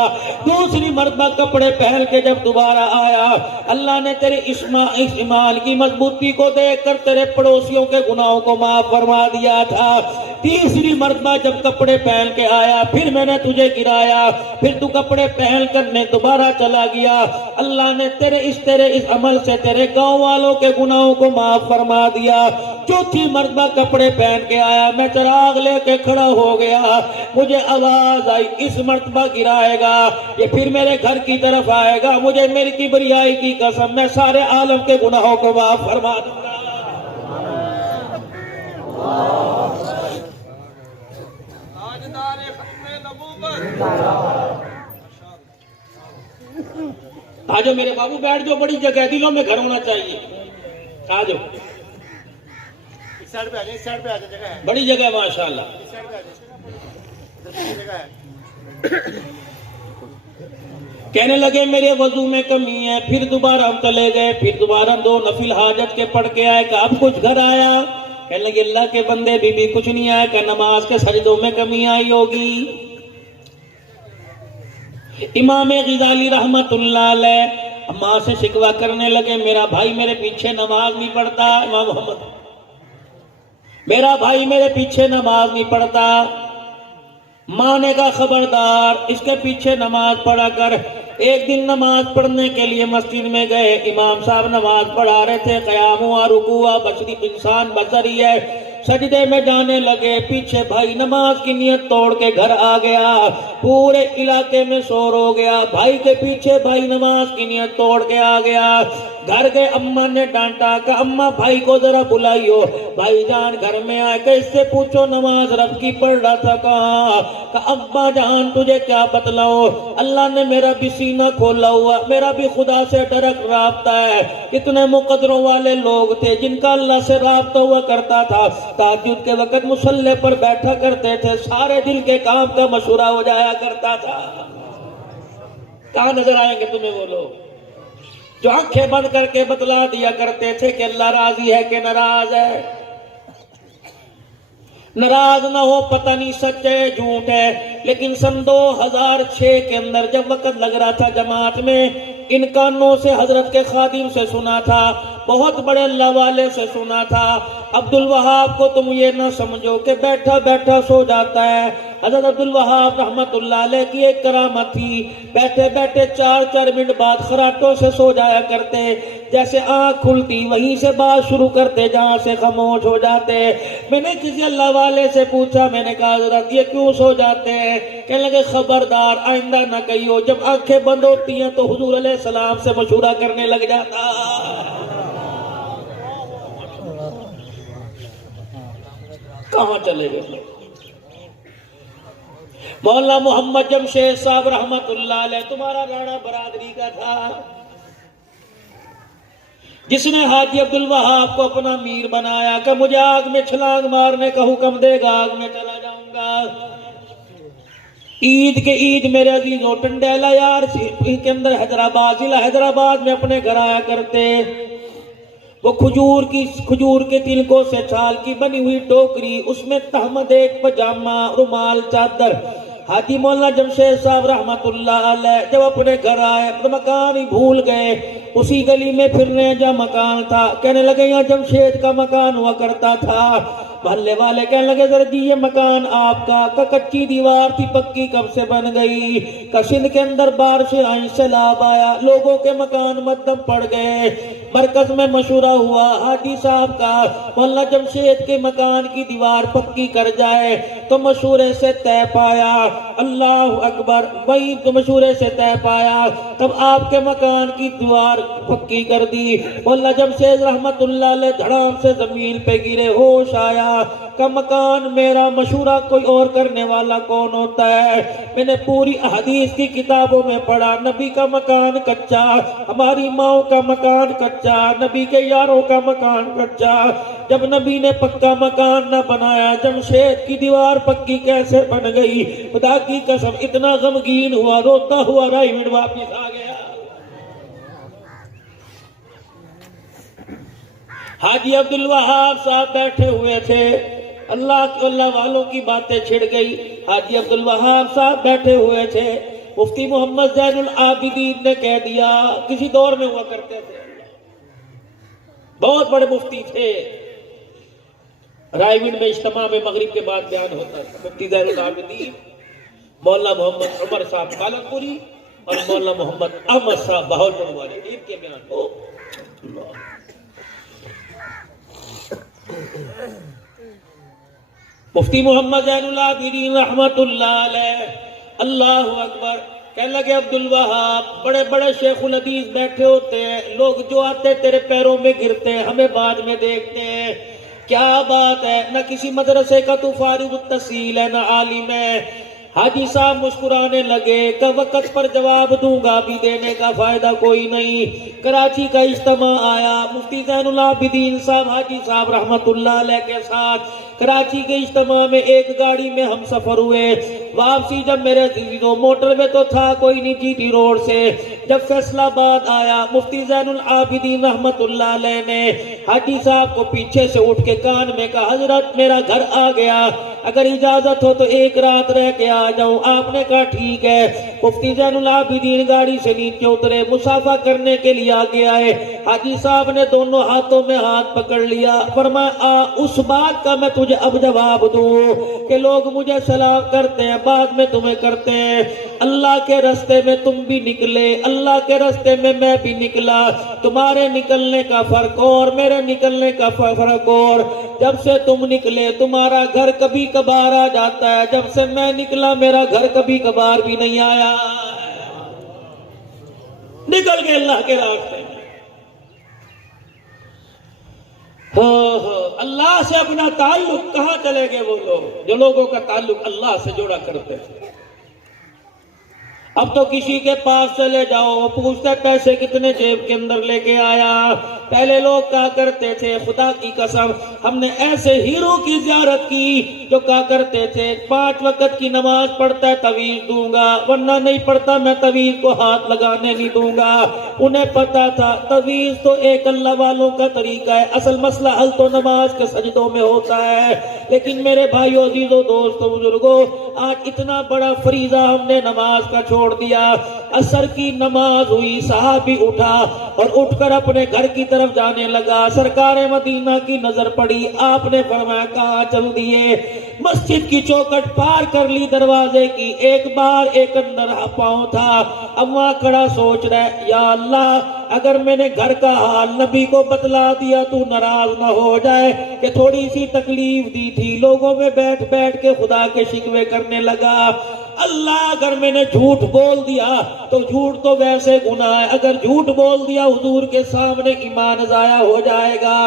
دوسری مرتبہ کپڑے پہن کے جب دوبارہ آیا، اللہ نے تیرے ایمان کی مضبوطی کو دیکھ کر تیرے پڑوسیوں کے گناہوں کو معاف فرما دیا تھا. تیسری مرتبہ جب کپڑے پہن کے آیا، پھر میں نے تجھے گرایا، پھر تو کپڑے پہن کرنے دوبارہ چلا گیا، اللہ نے تیرے اس عمل سے تیرے گاؤں والوں کے گناہوں کو معاف فرما دیا. چوتھی مرتبہ کپڑے پہن کے آیا، میں چراغ لے کے کھڑا ہو گیا، مجھے آواز آئی اس مرتبہ گرائے گا، یہ پھر میرے گھر کی طرف آئے گا، مجھے میری کبریائی کی قسم میں سارے عالم کے گناہوں کو معاف فرما دوں گا. آجو میرے بابو بیٹھ جو، بڑی جگہ ہے، دلوں میں گھر ہونا چاہیے. آجو بڑی جگہ ہے ماشاءاللہ. کہنے لگے میرے وضو میں کمی ہے. پھر دوبارہ ہم چلے گئے، پھر دوبارہ 2 نفل حاجت کے پڑھ کے آئے کہ اب کچھ گھر آیا. کہنے لگے اللہ کے بندے بی کچھ نہیں آیا، کہ نماز کے سجدوں میں کمی آئی ہوگی. امام غزالی رحمت اللہ علیہ ماں سے شکوہ کرنے لگے، میرا بھائی میرے پیچھے نماز نہیں پڑھتا. امام محمد، میرا بھائی میرے پیچھے نماز نہیں پڑھتا. ماں نے کہا خبردار، اس کے پیچھے نماز پڑھا کر. ایک دن نماز پڑھنے کے لیے مسجد میں گئے، امام صاحب نماز پڑھا رہے تھے، قیام ہوا، رکوع ہوا، بشری انسان بصری ہے، سجدے میں جانے لگے. پیچھے بھائی نماز کی نیت توڑ کے گھر آ گیا، پورے علاقے میں شور ہو گیا. بھائی کے پیچھے بھائی نماز کی نیت توڑ کے آ گیا. گھر گئے، اماں نے ڈانٹا کہ اماں بھائی کو ذرا بلائیو. بھائی جان گھر میں آئے کہ اس سے پوچھو نماز رب کی پڑھ رہا تھا. کہاں کہ ابا جان تجھے کیا بتلاؤ، اللہ نے میرا بھی سینہ کھولا ہوا، میرا بھی خدا سے ڈائریکٹ رابطہ ہے. کتنے مقدروں والے لوگ تھے جن کا اللہ سے رابطہ ہوا کرتا تھا، تہجد کے وقت مصلی پر بیٹھا کرتے تھے، سارے دل کے کام کا مشورہ ہو جایا کرتا تھا. کہاں نظر آئیں گے تمہیں وہ لوگ جو آنکھیں بند کر کے بتلا دیا کرتے تھے کہ اللہ راضی ہے کہ ناراض ہے؟ ناراض نہ ہو پتہ نہیں سچ ہے جھوٹ ہے. لیکن سن 2006 کے اندر جب وقت لگ رہا تھا جماعت میں، ان کانوں سے حضرت کے خادم سے سنا تھا، بہت بڑے اللہ والے سے سنا تھا. عبد الوہاب کو تم یہ نہ سمجھو کہ بیٹھا بیٹھا سو جاتا ہے. حضرت عبد الوہاب رحمت اللہ علیہ کی ایک کرامت تھی، بیٹھے بیٹھے 4 منٹ بعد خراٹوں سے سو جایا کرتے. جیسے آنکھ کھلتی وہیں سے بات شروع کرتے جہاں سے خاموش ہو جاتے. میں نے کسی اللہ والے سے پوچھا، میں نے کہا حضرت یہ کیوں سو جاتے ہیں؟ کہنے لگے خبردار آئندہ نہ کہیو، جب آنکھیں بند ہوتی ہیں تو حضور علیہ السلام سے مشورہ کرنے لگ جاتا. کہاں چلے گئے؟ مولانا محمد جمشید صاحب رحمت اللہ علیہ تمہارا راڑا برادری کا تھا، جس نے حاجی عبد الوہاب کو اپنا میر بنایا کہ مجھے آگ میں چھلانگ مارنے کا حکم دے گا، آگ میں چلا جاؤں گا. عید کے عید میرے عزیزوں ٹنڈیلا یار کے اندر حیدرآباد، ضلع حیدرآباد میں اپنے گھر آیا کرتے. وہ کھجور کے تلکوں سے چھال کی بنی ہوئی ٹوکری، اس میں تہمد ایک پجامہ، رومال، چادر. حاجی مولانا جمشید صاحب رحمت اللہ علیہ جب اپنے گھر آئے تو مکان ہی بھول گئے. اسی گلی میں پھرنے جہاں مکان تھا، کہنے لگے یہاں جمشید کا مکان ہوا کرتا تھا. محلے والے کہنے لگے ذرا جی یہ مکان آپ کا کچی دیوار تھی، پکی کب سے بن گئی؟ سندھ کے اندر بارشیں آئیں، سیلاب آیا، لوگوں کے مکان مدھم پڑ گئے. مرکز میں مشورہ ہوا حاجی صاحب کا مولانا جمشید کے مکان کی دیوار پکی کر جائے. تو مشورے سے طے پایا، اللہ اکبر، وہی تو مشورے سے طے پایا. تب آپ کے مکان کی دیوار پکی کر دی. مولانا جمشید رحمت اللہ علیہ دھڑام سے زمین پہ گرے، ہوش آیا. کا مکان میرا مشورہ کوئی اور کرنے والا کون ہوتا ہے؟ میں نے پوری احادیث کی کتابوں میں پڑھا، نبی کا مکان کچا، ہماری ماؤں کا مکان کچا، نبی کے یاروں کا مکان کچا۔ جب نبی نے پکا مکان نہ بنایا، جمشید کی دیوار پکی کیسے بن گئی؟ خدا کی قسم اتنا غمگین ہوا، روتا ہوا رائیوڈ واپس آ گیا۔ حاجی عبدالوہاب صاحب بیٹھے ہوئے تھے، اللہ والوں کی باتیں چھڑ گئی۔ حاجی عبدالوہاب صاحب بیٹھے ہوئے تھے، مفتی محمد زین العابدین نے کہہ دیا، کسی دور میں ہوا کرتے تھے، بہت بڑے مفتی تھے، رائے وڈ میں اجتماع میں مغرب کے بعد بیان ہوتا تھا۔ مفتی زین العابدین مولانا محمد عمر صاحب پالک پوری اور مولانا محمد احمد صاحب بہاولپور والے، ان کے بیان ہو۔ مفتی محمد زین العابدین رحمت اللہ علیہ، اللہ اکبر، کہنے لگے عبدالوہاب، بڑے بڑے شیخ الحدیث بیٹھے ہوتے ہیں، لوگ جو آتے تیرے پیروں میں گرتے ہیں، ہمیں بعد میں دیکھتے ہیں، کیا بات ہے؟ نہ کسی مدرسے کا تو فارغ التحصیل ہے، نہ عالم ہے۔ حاجی صاحب مسکرانے لگے کہ وقت پر جواب دوں گا، بھی دینے کا فائدہ کوئی نہیں۔ کراچی کا اجتماع آیا، مفتی زین العابدین صاحب حاجی صاحب رحمت اللہ علیہ کے ساتھ کراچی کے اجتماع میں ایک گاڑی میں ہم سفر ہوئے۔ واپسی جب میرے عزیزوں موٹر میں تو تھا کوئی نہیں، جی ٹی روڈ سے جب فیصل آباد آیا، مفتی زین العابدین رحمت اللہ علیہ نے حاجی صاحب کو پیچھے سے اٹھ کے کان میں کہا، حضرت میرا گھر آ گیا، اگر اجازت ہو تو ایک رات رہ کے آ جاؤں۔ آپ نے کہا ٹھیک ہے۔ مفتی زین العابدین گاڑی سے نیچے اترے، مسافہ کرنے کے لیے آگے آئے۔ حاجی صاحب نے دونوں ہاتھوں میں ہاتھ پکڑ لیا، فرمایا اس بات کا میں تجھے اب جواب دوں کہ لوگ مجھے سلام کرتے ہیں، بعد میں تمہیں کرتے ہیں۔ اللہ کے رستے میں تم بھی نکلے، اللہ کے رستے میں میں بھی نکلا، تمہارے نکلنے کا فرق اور میرے نکلنے کا فرق اور۔ جب سے تم نکلے تمہارا گھر کبھی کبھار آ جاتا ہے، جب سے میں نکلا میرا گھر کبھی کبھار بھی نہیں آیا۔ نکل گئے اللہ کے راستے میں۔ اللہ سے اپنا تعلق کہاں چلے گئے وہ لوگ جو لوگوں کا تعلق اللہ سے جوڑا کرتے تھے؟ اب تو کسی کے پاس چلے جاؤ، پوچھتے پیسے کتنے جیب کے اندر لے کے آیا۔ پہلے لوگ کہا کرتے تھے، خدا کی قسم ہم نے ایسے ہیرو کی زیارت کی جو کہا کرتے تھے 5 وقت کی نماز پڑھتا ہے تویز دوں گا، ورنہ نہیں پڑھتا میں تویز کو ہاتھ لگانے نہیں دوں گا۔ انہیں پتا تھا تویز تو ایک اللہ والوں کا طریقہ ہے، اصل مسئلہ حل تو نماز کے سجدوں میں ہوتا ہے۔ لیکن میرے بھائیو عزیزو دوستو بزرگو، آج اتنا بڑا فریضہ ہم نے نماز کا چھوڑ دیا۔ عصر کی نماز ہوئی، صحابی اٹھا اور اٹھ کر اپنے گھر کی طرف جانے لگا۔ سرکار مدینہ کی نظر پڑی، آپ نے فرمایا کہاں چل دیے؟ مسجد کی چوکھٹ پار کر لی دروازے کی، ایک بار ایک اندر پاؤں تھا، اب وہاں کھڑا سوچ رہا ہے، یا اللہ اگر میں نے گھر کا حال نبی کو بتلا دیا تو ناراض نہ ہو جائے کہ تھوڑی سی تکلیف دی تھی، لوگوں میں بیٹھ بیٹھ کے خدا کے شکوے کرنے لگا۔ اللہ اگر میں نے جھوٹ بول دیا تو جھوٹ تو ویسے گناہ ہے، اگر جھوٹ بول دیا حضور کے سامنے ایمان ضائع ہو جائے گا۔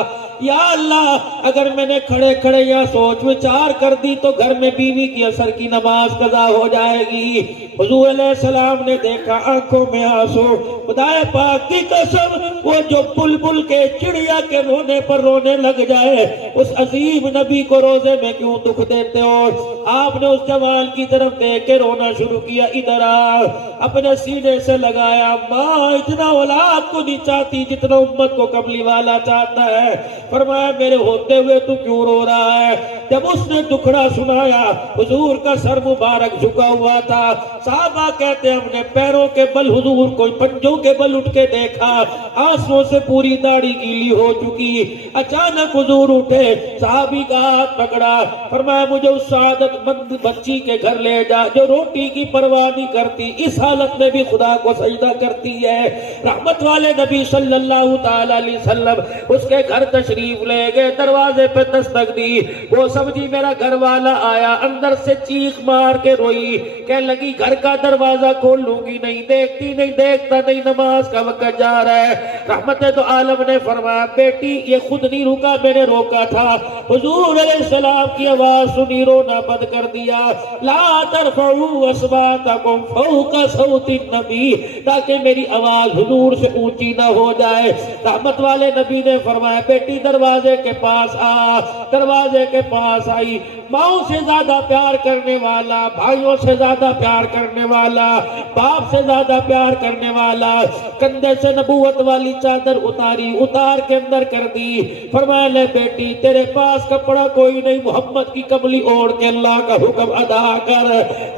یا اللہ اگر میں نے کھڑے کھڑے یا سوچ وچار کر دی تو گھر میں بیوی کی عصر کی نماز قضا ہو جائے گی۔ حضور علیہ السلام نے دیکھا، آنکھوں میں آنسو، خدا پاک کی قسم وہ جو بلبل کے چڑیا کے رونے پر رونے لگ جائے، اس عظیم نبی کو روزے میں کیوں دکھ دیتے ہو؟ آپ نے اس جوان کی طرف دیکھ کے رونا شروع کیا، ادھر آ، اپنے سینے سے لگایا، ماں اتنا اولاد کو نہیں چاہتی جتنا امت کو کملی والا چاہتا ہے۔ فرمایا میرے ہوتے ہوئے تو کیوں رو رہا ہے؟ جب اس نے دکھڑا سنایا، حضور کا سر مبارک جھکا ہوا تھا، صحابہ کہتے ہم نے پیروں کے بل حضور کو پنجوں کے بل اٹھ کے دیکھا، آنسوں سے پوری داڑھی گیلی ہو چکی۔ اچانک حضور اٹھے، صحابی کا ہاتھ پکڑا، فرمایا مجھے اس سعادت مند بچی کے گھر لے جا جو روٹی کی پرواہ نہیں کرتی، اس حالت میں بھی خدا کو سجدہ کرتی ہے۔ رحمت والے نبی صلی اللہ تعالی علیہ وسلم اس کے گھر تشریف تشریف لے گئے، دروازے پہ دستک دی، وہ سمجھی میرا گھر والا آیا، اندر سے چیخ مار کے روئی، کہنے لگی گھر کا دروازہ کھول لوں گی نہیں، دیکھتی نہیں، دیکھتا نہیں، نماز کا وقت جا رہا ہے۔ رحمت دو عالم نے فرمایا بیٹی یہ خود نہیں رکا، میں نے روکا تھا۔ حضور علیہ السلام کی آواز سنی، رونا بند کر دیا، لا ترفعوا اصواتکم فوق صوت النبی، تاکہ میری آواز حضور سے اونچی نہ ہو جائے۔ رحمت والے نبی نے فرمایا بیٹی دروازے کے پاس آ، دروازے کے پاس آئی، ماؤں سے زیادہ پیار کرنے والا، بھائیوں سے زیادہ پیار کرنے والا، باپ سے زیادہ پیار کرنے والا، کندھے سے نبوت والی چادر اتاری، اتار کے اندر کر دی، فرمایا لے بیٹی تیرے پاس کپڑا کوئی نہیں، محمد کی کملی اوڑھ کے اللہ کا حکم ادا کر۔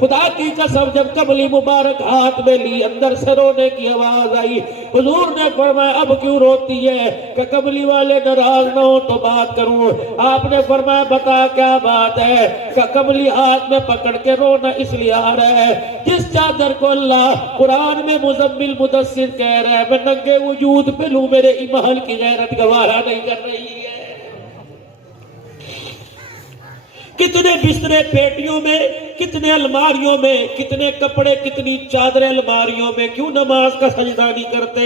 خدا کی قسم جب کملی مبارک ہاتھ میں لی، اندر سے رونے کی آواز آئی۔ حضور نے فرمایا اب کیوں روتی ہے کہ کملی والے ناراض نہ ہو تو بات کروں۔ آپ نے فرمایا بتا کیا بات ہے کہ کملی ہاتھ میں پکڑ کے رونا اس لیے آ رہا ہے، جس چادر کو اللہ قرآن میں مزمل مدثر کہہ رہا ہے میں ننگے وجود پہ لوں، میرے ایمان کی غیرت گوارا نہیں کر رہی ہے۔ کتنے بسترے پیٹیوں میں، کتنے الماریوں میں، کتنے کپڑے، کتنی چادریں الماریوں میں، کیوں نماز کا سجدہ نہیں کرتے؟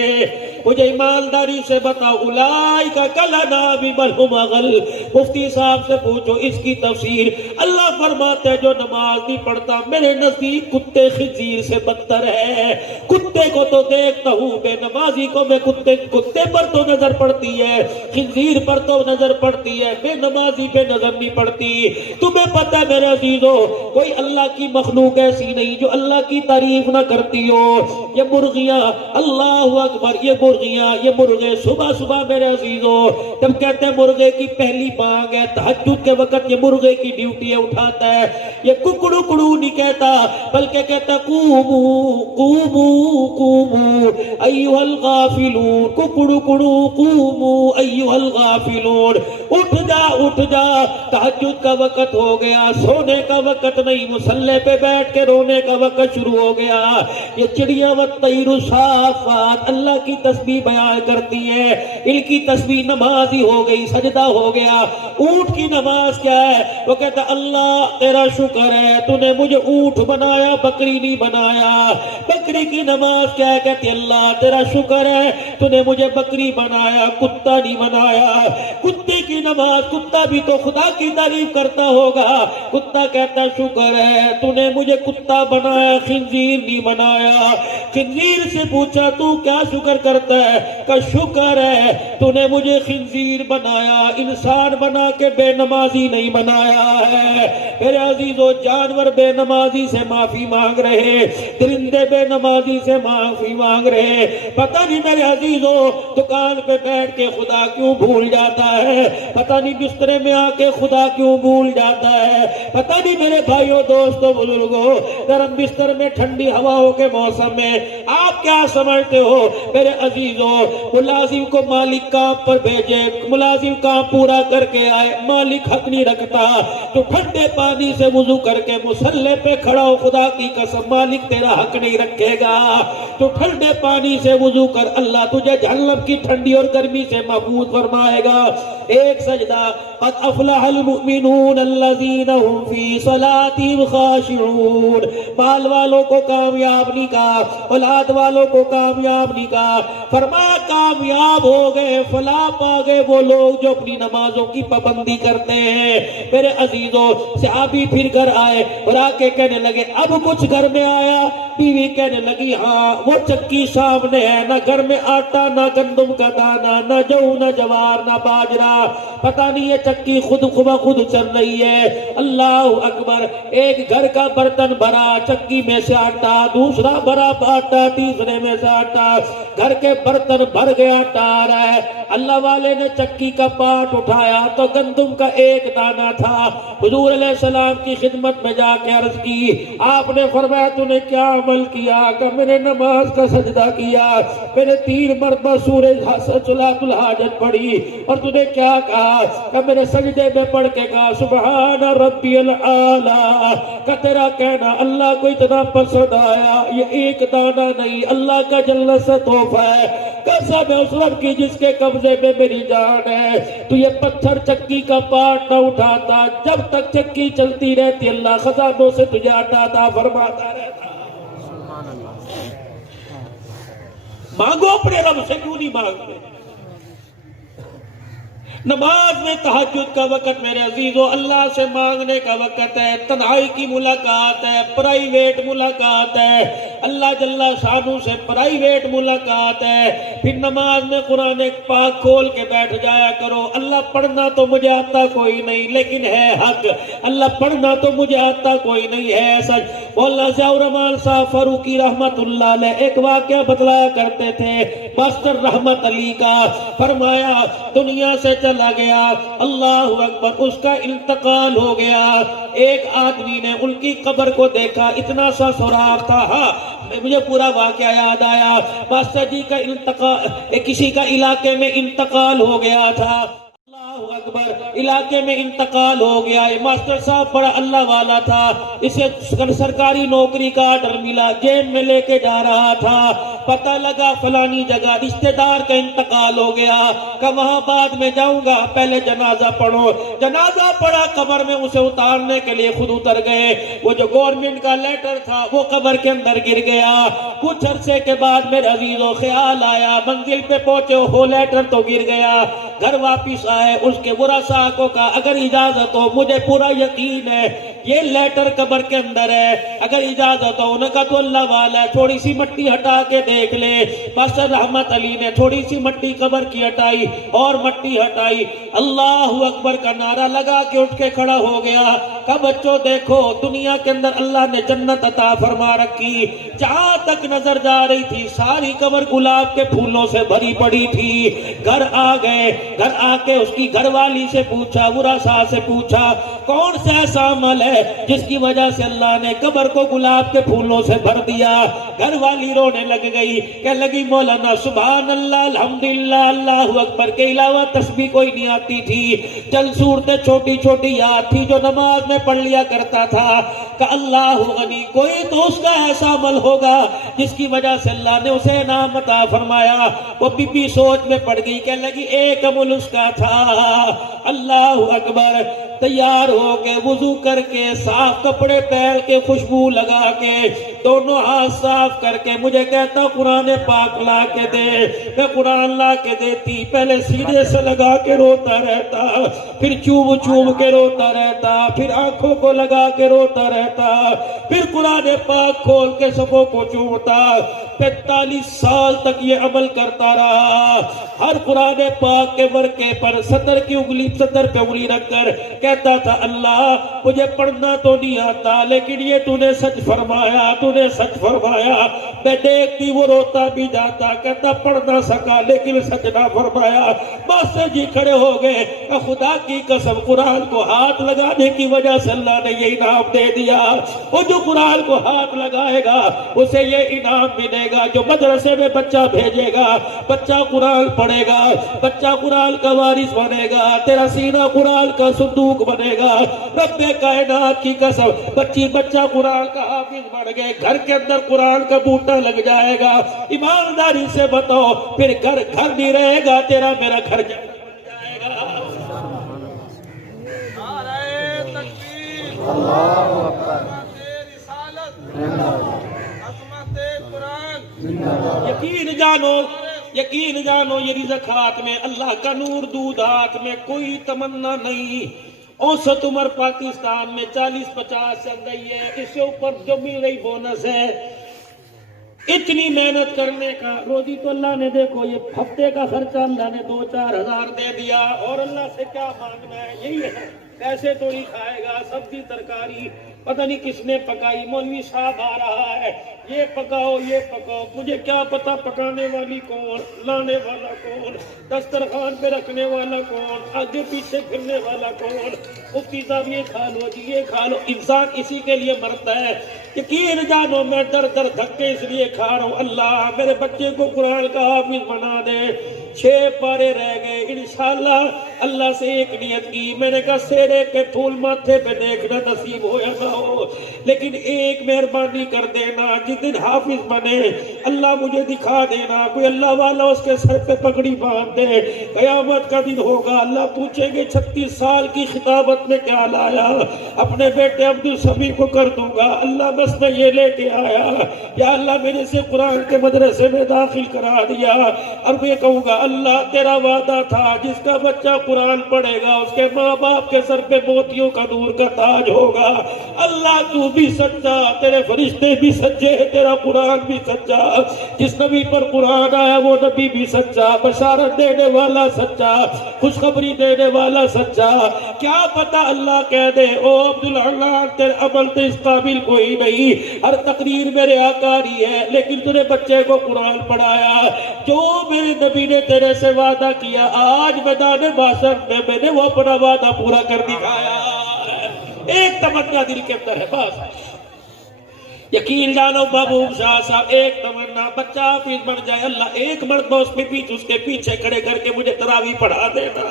مجھے ایمانداری سے بتاؤ، اولئک کالانعام بل ھم اضل۔ مفتی صاحب سے پوچھو اس کی تفسیر۔ اللہ فرماتے ہیں جو نماز نہیں پڑھتا میرے نزدیک کتے خنزیر سے بدتر ہے۔ کتے کو تو دیکھتا ہوں، بے نمازی کو میں کتے پر تو نظر پڑتی ہے، خنزیر پر تو نظر پڑتی ہے، بے نمازی پہ نظر نہیں پڑتی۔ تمہیں پتہ ہے میرے عزیزو کوئی اللہ کی مخلوق ایسی نہیں جو اللہ کی تعریف نہ کرتی ہو۔ یہ مرغیاں، اللہ اکبر، یہ مرغیاں، یہ مرغے صبح صبح میرے عزیزو جب کہتے ہیں مرغے کی پہلی بانگ ہے تہجد کے وقت، یہ مرغے کی ڈیوٹی ہے، اٹھاتا ہے، یہ ککڑو کڑو نہیں کہتا بلکہ کہتا قومو قومو قومو ایھا الغافلون، ککڑو کڑو قومو ایھا الغافلون، اٹھ جا تہجد کا وقت ہو گیا، سونے کا وقت نہیں، مصلی پہ بیٹھ کے رونے کا وقت شروع ہو گیا۔ یہ چڑیاں والطیر صافات اللہ کی تسبیح بیان کرتی ہیں، ان کی تسبیح نماز ہی ہو گئی، سجدہ ہو گیا۔ اونٹ کی نماز کیا ہے؟ وہ کہتا اللہ تیرا شکر ہے تو نے مجھے اونٹ بنایا، بکری نہیں بنایا۔ بکری کی نماز کیا ہے؟ کہتی اللہ تیرا شکر ہے تو نے مجھے بکری بنایا، کتا نہیں بنایا۔ کتے کی نماز، کتا بھی تو خدا کی تعریف کرتا ہوگا، کتا کہتا شکر ہے تو نے مجھے کتا بنایا، خنزیر نہیں بنایا۔ خنزیر سے پوچھا تو کیا شکر کرتا ہے؟ کہ شکر ہے تو نے مجھے خنزیر بنایا، انسان بنا کے بے نمازی نہیں بنایا ہے۔ میرے عزیزو جانور بے نمازی سے معافی مانگ رہے، درندے بے نمازی سے معافی مانگ رہے۔ پتہ نہیں میرے عزیزو دکان پہ بیٹھ کے خدا کیوں بھول جاتا ہے، پتہ نہیں بسترے میں آ کے خدا کیوں بھول جاتا ہے، پتہ نہیں میرے بھائیوں دوستوں بزرگوں گرم بستر میں ٹھنڈی ہواؤں کے موسم میں آپ کیا سمجھتے ہو میرے عزیزوں؟ ملازم کو مالک کام پر بھیجے، ملازم کام پورا کر کے آئے، مالک حق نہیں رکھتا تو ٹھنڈے پانی سے وضو کر کے مصلی پہ کھڑا ہو، خدا کی قسم مالک تیرا حق نہیں رکھے گا۔ تو ٹھنڈے پانی سے وضو کر، اللہ تجھے جہنم کی ٹھنڈی اور گرمی سے محفوظ فرمائے گا۔ ایک سجدہ، قد افلح المؤمنون الذین هم فی صلاتهم خاشعون۔ مال والوں کو کامیاب نہیں کہا، اولاد والوں کو کامیاب نہیں کہا، فرمایا کامیاب ہو گئے، فلاح پا گئے وہ لوگ جو اپنی نمازوں کی پابندی کرتے ہیں۔ میرے عزیزوں صحابی پھر گھر آئے اور آ کے کہنے لگے اب کچھ گھر میں آیا؟ بیوی کہنے لگی ہاں وہ چکی سامنے ہے، نہ گھر میں آٹا، نہ گندم کا دانہ، نہ جو، نہ جوار، نہ باجرا، پتہ نہیں یہ چکی خود خود چل رہی ہے۔ اللہ اکبر، ایک گھر کا برتن بھرا، چکی میں سے آٹا، دوسرا بھرا آٹا، تیسرے میں سے آٹا، گھر کے برتن بھر گیا، آٹا آ رہا ہے۔ اللہ والے نے چکی کا پاٹ اٹھایا تو گندم کا ایک دانہ تھا۔ حضور علیہ السلام کی خدمت میں جا کے عرض کی، آپ نے فرمایا تو نے کیا عمل کیا کہ میں نے نماز کا سجدہ کیا، میں نے 3 مرتبہ سورہ صلاۃ الحاجت پڑھی، اور تو نے کیا کہا کہ میں نے سجدے میں پڑھ کے کہا سبحان ربی الاعلیٰ، کہ تیرا کہنا اللہ کو اتنا پسند آیا، یہ ایک دانہ نہیں، اللہ کا جنت سے تحفہ ہے، قسم ہے اس رب کی جس کے قبضے میں میری جان ہے، تو یہ پتھر چکی کا پارٹ نہ اٹھاتا، جب تک چکی چلتی رہتی اللہ خزانوں سے تجھے عطا فرماتا رہتا۔ مانگو اپنے رب سے، کیوں نہیں مانگتے؟ نماز میں تہجد کا وقت میرے عزیزو اللہ سے مانگنے کا وقت ہے، تنہائی کی ملاقات ہے، پرائیویٹ ملاقات ہے، اللہ جل شانہ سے پرائیویٹ ملاقات ہے۔ پھر نماز میں قرآن پاک کھول کے بیٹھ جایا کرو۔ اللہ پڑھنا تو مجھے آتا کوئی نہیں لیکن ہے حق، اللہ پڑھنا تو مجھے آتا کوئی نہیں ہے سچ۔ مولانا ضیاء الرحمن صاحب فاروقی رحمت اللہ علیہ ایک واقعہ بتلایا کرتے تھے ماسٹر رحمت علی کا، فرمایا دنیا سے چلا گیا، اللہ اکبر، اس کا انتقال ہو گیا۔ ایک آدمی نے ان کی قبر کو دیکھا، اتنا سا سوراخ تھا، ہاں مجھے پورا واقعہ یاد آیا، ماسٹر جی کا انتقال، کسی کا علاقے میں انتقال ہو گیا تھا، اللہ اکبر، علاقے میں انتقال ہو گیا۔ یہ ماسٹر صاحب بڑا اللہ والا تھا، اسے سرکاری نوکری کا آرڈر ملا، جیب میں لے کے جا رہا تھا، پتہ لگا فلانی جگہ رشتہ دار کا انتقال ہو گیا، کہ وہاں بعد میں جاؤں گا، پہلے جنازہ پڑھو۔ جنازہ پڑھا، قبر میں اسے اتارنے کے لیے خود اتر گئے، وہ جو گورنمنٹ کا لیٹر تھا وہ قبر کے اندر گر گیا۔ کچھ عرصے کے بعد میرے عزیزو خیال آیا، منزل پہ پہنچے ہو لیٹر تو گر گیا، گھر واپس آئے، اس کے ورثاء کو کہا اگر اجازت ہو، مجھے پورا یقین ہے یہ لیٹر قبر کے اندر ہے، اگر اجازت ہو، انہوں نے کہا تو اللہ والا ہے، تھوڑی سی مٹی ہٹا کے دیکھ لے۔ ماسٹر رحمت علی نے تھوڑی سی مٹی قبر کی ہٹائی اور مٹی ہٹائی، اللہ اکبر کا نعرہ لگا کے اٹھ کے کھڑا ہو گیا کہ بچوں دیکھو دنیا کے اندر اللہ نے جنت عطا فرما رکھی، جہاں تک نظر جا رہی تھی ساری قبر گلاب کے پھولوں سے بھری پڑی تھی۔ گھر آ گئے، گھر آ کے اس کی گھر والی سے پوچھا، ورثاء سے پوچھا کون سا ایسا عمل ہے جس کی وجہ سے اللہ نے قبر کو گلاب کے پھولوں سے بھر دیا؟ گھر والی رونے لگ گئی، کہنے لگی مولانا سبحان اللہ الحمدللہ اللہ اکبر کے علاوہ تسبیح کوئی نہیں آتی تھی، چند صورتیں چھوٹی چھوٹی یاد تھی جو نماز میں پڑھ لیا کرتا تھا، کہ اللہ غنی، کوئی تو اس کا ایسا عمل ہوگا جس کی وجہ سے اللہ نے اسے انعام عطا فرمایا۔ وہ بی بی سوچ میں پڑ گئی، کہنے لگی ایک عمل اس کا تھا، اللہ اکبر، تیار ہو کے وضو کر کے صاف کپڑے پہن کے خوشبو لگا کے دونوں ہاتھ صاف کر کے مجھے کہتا قرآن پاک لا کے دے، میں قرآن لا کے دیتی، پہلے سینے سے لگا کے روتا رہتا، پھر چوم چوم کے روتا رہتا، پھر آنکھوں کو لگا کے روتا رہتا، پھر قرآن پاک کھول کے سبوں کو چومتا۔ 45 سال تک یہ عمل کرتا رہا، ہر قرآن پاک کے ورقے پر سطر کی انگلی، سطر پہ انگلی رکھ کر کہتا تھا اللہ مجھے پڑھنا تو نہیں آتا لیکن یہ تو نے سچ فرمایا، تو نے سچ فرمایا۔ میں دیکھتی وہ روتا بھی جاتا، کہتا پڑھ نہ سکا لیکن سچ نہ فرمایا۔ ماسٹر جی کھڑے ہو گئے، خدا کی قسم قرآن کو ہاتھ لگانے کی وجہ سے اللہ نے یہ انعام دے دیا، وہ جو قرآن کو ہاتھ لگائے گا اسے یہ انعام ملے گا، جو مدرسے میں بچہ بھیجے گا، بچہ قرآن پڑھے گا، بچہ قرآن کا وارث بنے گا، تیرا سینہ قرآن کا صندوق بنے گا۔ رب کائنات کی قسم، بچہ قرآن کا حافظ بڑھ گئے، گھر کے اندر قرآن کا بوٹا لگ جائے گا۔ ایمانداری سے بتاؤ پھر گھر نہیں رہے گا، تیرا میرا گھر جائے گا۔ یقین جانو یہ رزق ہاتھ میں، اللہ کا نور دودھ ہاتھ میں، کوئی تمنا نہیں۔ اوسط عمر پاکستان میں 40-50 چل رہی ہے، اس سے اوپر جو مل رہی بونس ہے، اتنی محنت کرنے کا روزی تو اللہ نے دیکھو یہ ہفتے کا خرچہ اللہ نے 2-4 ہزار دے دیا، اور اللہ سے کیا مانگنا ہے، یہی ہے، پیسے تو نہیں کھائے گا، سبزی ترکاری پتہ نہیں کس نے پکائی، مولوی صاحب آ رہا ہے، یہ پکاؤ یہ پکاؤ، مجھے کیا پتا پکانے والی کون، لانے والا کون، دسترخوان پہ رکھنے والا کون، آگے پیچھے پھرنے والا کون، مفتی صاحب یہ کھا لو جی یہ کھا لو۔ انسان اسی کے لیے مرتا ہے۔ یقین جانو میں در در دھکے اس لیے کھا رہا ہوں، اللہ میرے بچے کو قرآن کا حافظ بنا دے۔ 6 پارے رہ گئے، انشاءاللہ اللہ سے ایک نیت کی، میں نے کہا سیرے کے پھول ماتھے پہ دیکھنا نصیب ہو یا نہ ہو، لیکن ایک مہربانی کر دینا، جس دن حافظ بنے اللہ مجھے دکھا دینا، کوئی اللہ والا اس کے سر پہ پگڑی باندھ دے۔ قیامت کا دن ہوگا، اللہ پوچھیں گے 36 سال کی خطابت میں کیا لایا؟ اپنے بیٹے عبدالسمیع کو کر دوں گا، اللہ بس میں یہ لے کے آیا، یا اللہ میرے سے قرآن کے مدرسے میں داخل کرا دیا۔ اور میں کہوں گا اللہ تیرا وعدہ تھا جس کا بچہ قرآن پڑھے گا اس کے ماں باپ کے سر پہ موتیوں کا نور کا تاج ہوگا۔ اللہ تو بھی سچا، تیرے فرشتے بھی سچے، تیرا قرآن بھی سچا، جس نبی پر قرآن آیا وہ نبی بھی سچا، بشارت دینے والا سچا، خوشخبری دینے والا سچا۔ کیا پتا اللہ کہہ دے او عبداللہ تیرے عمل تو اس قابل کوئی نہیں، ہر تقریر میرے آقا کی ہے، لیکن تیرے بچے کو قرآن پڑھایا، جو میرے نبی نے تیرے سے وعدہ کیا آج میدان محشر میں نے وہ اپنا وعدہ پورا کر دکھایا۔ ایک تمنا دل کے اندر ہے بس، یقین جانو محبوب شاہ صاحب، ایک تمنا بچہ حافظ بن جائے، اللہ ایک مرتبہ اس کے پیچھے کھڑے کر کے مجھے تراویح پڑھا دینا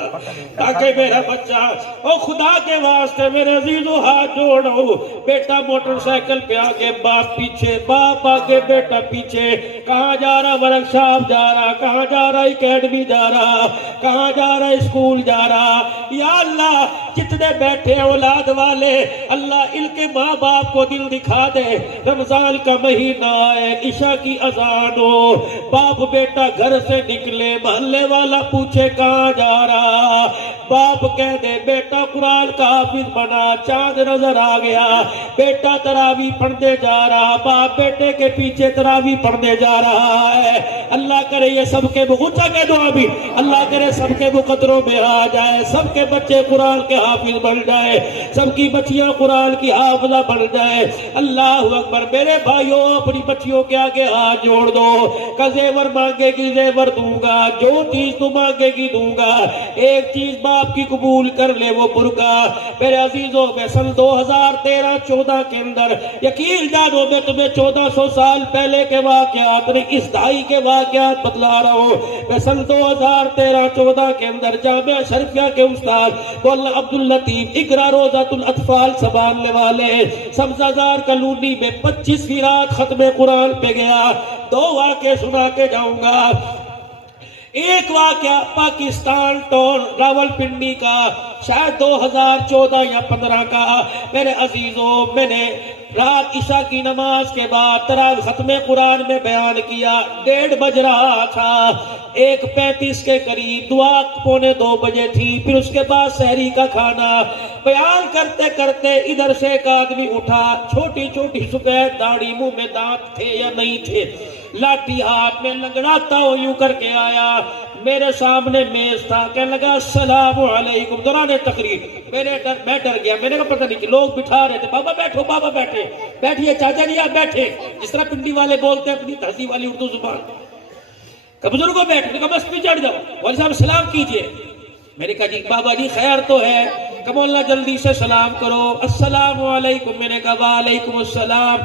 تاکہ میرا بچہ، او خدا کے واسطے میرے عزیزو ہاتھ جوڑو، بیٹا موٹر سائیکل پہ آگے باپ پیچھے، باپ آگے بیٹا پیچھے، کہاں جا رہا ورک شاپ جا رہا، کہاں جا رہا اکیڈمی جا رہا، کہاں جا رہا اسکول جا رہا۔ یا اللہ جتنے بیٹھے اولاد والے، اللہ ان کے ماں باپ کو دل دکھا دے، رمضان کا مہینہ ہے، عشاء کی اذان ہو، باپ بیٹا گھر سے نکلے، محلے والا پوچھے کہاں جا رہا، باپ کہہ دے بیٹا قرآن کا حافظ بنا، چاند نظر آ گیا، بیٹا تراویح پڑھنے جا رہا، باپ بیٹے کے پیچھے تراویح پڑھنے جا رہا ہے۔ اللہ کرے یہ سب کے اونچا کہہ دو ابھی، اللہ کرے سب کے مقدروں میں آ جائے، سب کے بچے قرآن کے حافظ بن جائے، سب کی بچیاں قرآن کی حافظہ بن جائے۔ اللہ اکبر۔ میرے بھائیوں اپنی بچیوں کے آگے ہاتھ جوڑ دو، کہ زیور مانگے گی زیور دوں گا، جو چیز تو مانگے گی دوں گا، ایک چیز باپ کی قبول کر لے وہ برقع۔ میرے عزیزوں میں سن 2013-14 کے اندر یقین جانو میں تمہیں 1400 سال پہلے کے واقعات نہیں، اس دہائی کے واقعات بتلا رہا ہوں۔ میں سن 2013-14 کے اندر جامعہ شریفیہ کے استاد مولانا عبداللطیف اقرا روضۃ الاطفال سنبھالنے والے سبزہ زار کالونی میں 25ویں رات ختم قرآن پہ گیا، 2 واقعے سنا کے جاؤں گا۔ ایک واقعہ پاکستان ٹون راول پنڈی کا، شاید 2014 یا 15 کا۔ میرے عزیزوں میں نے رات عشاء کی نماز کے بعد تراویح ختم قرآن میں بیان کیا، 1:30 بج رہا تھا، 1:35 کے قریب دعا 1:45 بجے تھی، پھر اس کے بعد سحری کا کھانا۔ بیان کرتے کرتے ادھر سے ایک آدمی اٹھا، چھوٹی چھوٹی سفید داڑھی، منہ میں دانت تھے یا نہیں تھے، لاٹھی ہاتھ میں لنگڑاتا ہو یوں کر کے آیا، میرے سامنے میز تھا، کہنے لگا السلام علیکم دوران تقریر۔ میں ڈر گیا، میں نے کہا پتہ نہیں کہ لوگ بٹھا رہے تھے، بابا بیٹھو بابا بیٹھیے چاچا جی آپ بیٹھے، جس طرح پنڈی والے بولتے ہیں اپنی تہذیب والی اردو زبان، کہ بزرگوں بیٹھے، کہ بس پہ چڑھ جاؤ، والد صاحب سلام کیجئے۔ میں نے کہا جی بابا جی خیر تو ہے، کہ مولانا جلدی سے سلام کرو، السلام علیکم۔ میں نے کہا وعلیکم السلام۔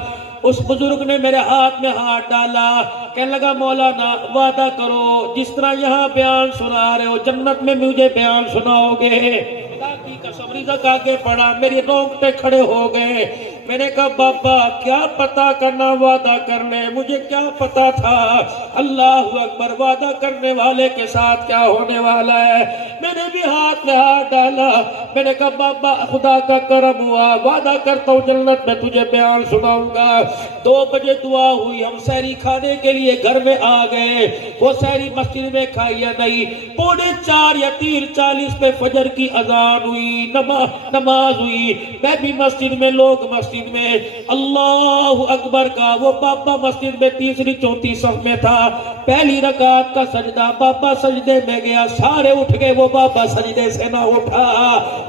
اس بزرگ نے میرے ہاتھ میں ہاتھ ڈالا، کہنے لگا مولانا وعدہ کرو جس طرح یہاں بیان سنا رہے ہو جنت میں مجھے بیان سناؤ گے۔ اللہ کی قسم رزق آگے پڑا، میری رونگٹے کھڑے ہو گئے۔ میں نے کہا بابا کیا پتا کرنا وعدہ کرنے، مجھے کیا پتا تھا، اللہ اکبر، وعدہ کرنے والے کے ساتھ کیا ہونے والا ہے۔ میں نے بھی ہاتھ میں ہاتھ ڈالا، میں نے کہا بابا خدا کا کرم ہوا، وعدہ کرتا ہوں جنت میں تجھے بیان سناؤں گا۔ 2 بجے دعا ہوئی، ہم سحری کھانے کے لیے گھر میں آ گئے، وہ سحری مسجد میں کھائی یا نہیں، 3:45 یا 3:40 پہ فجر کی اذان ہوئی، نماز ہوئی، میں بھی مسجد میں، لوگ مسجد میں، اللہ اکبر کا وہ بابا مسجد میں 3ری-4تھی صف میں تھا، پہلی رکعت کا سجدہ، بابا سجدے میں گیا، سارے اٹھ گئے، وہ بابا سجدے سے نہ اٹھا،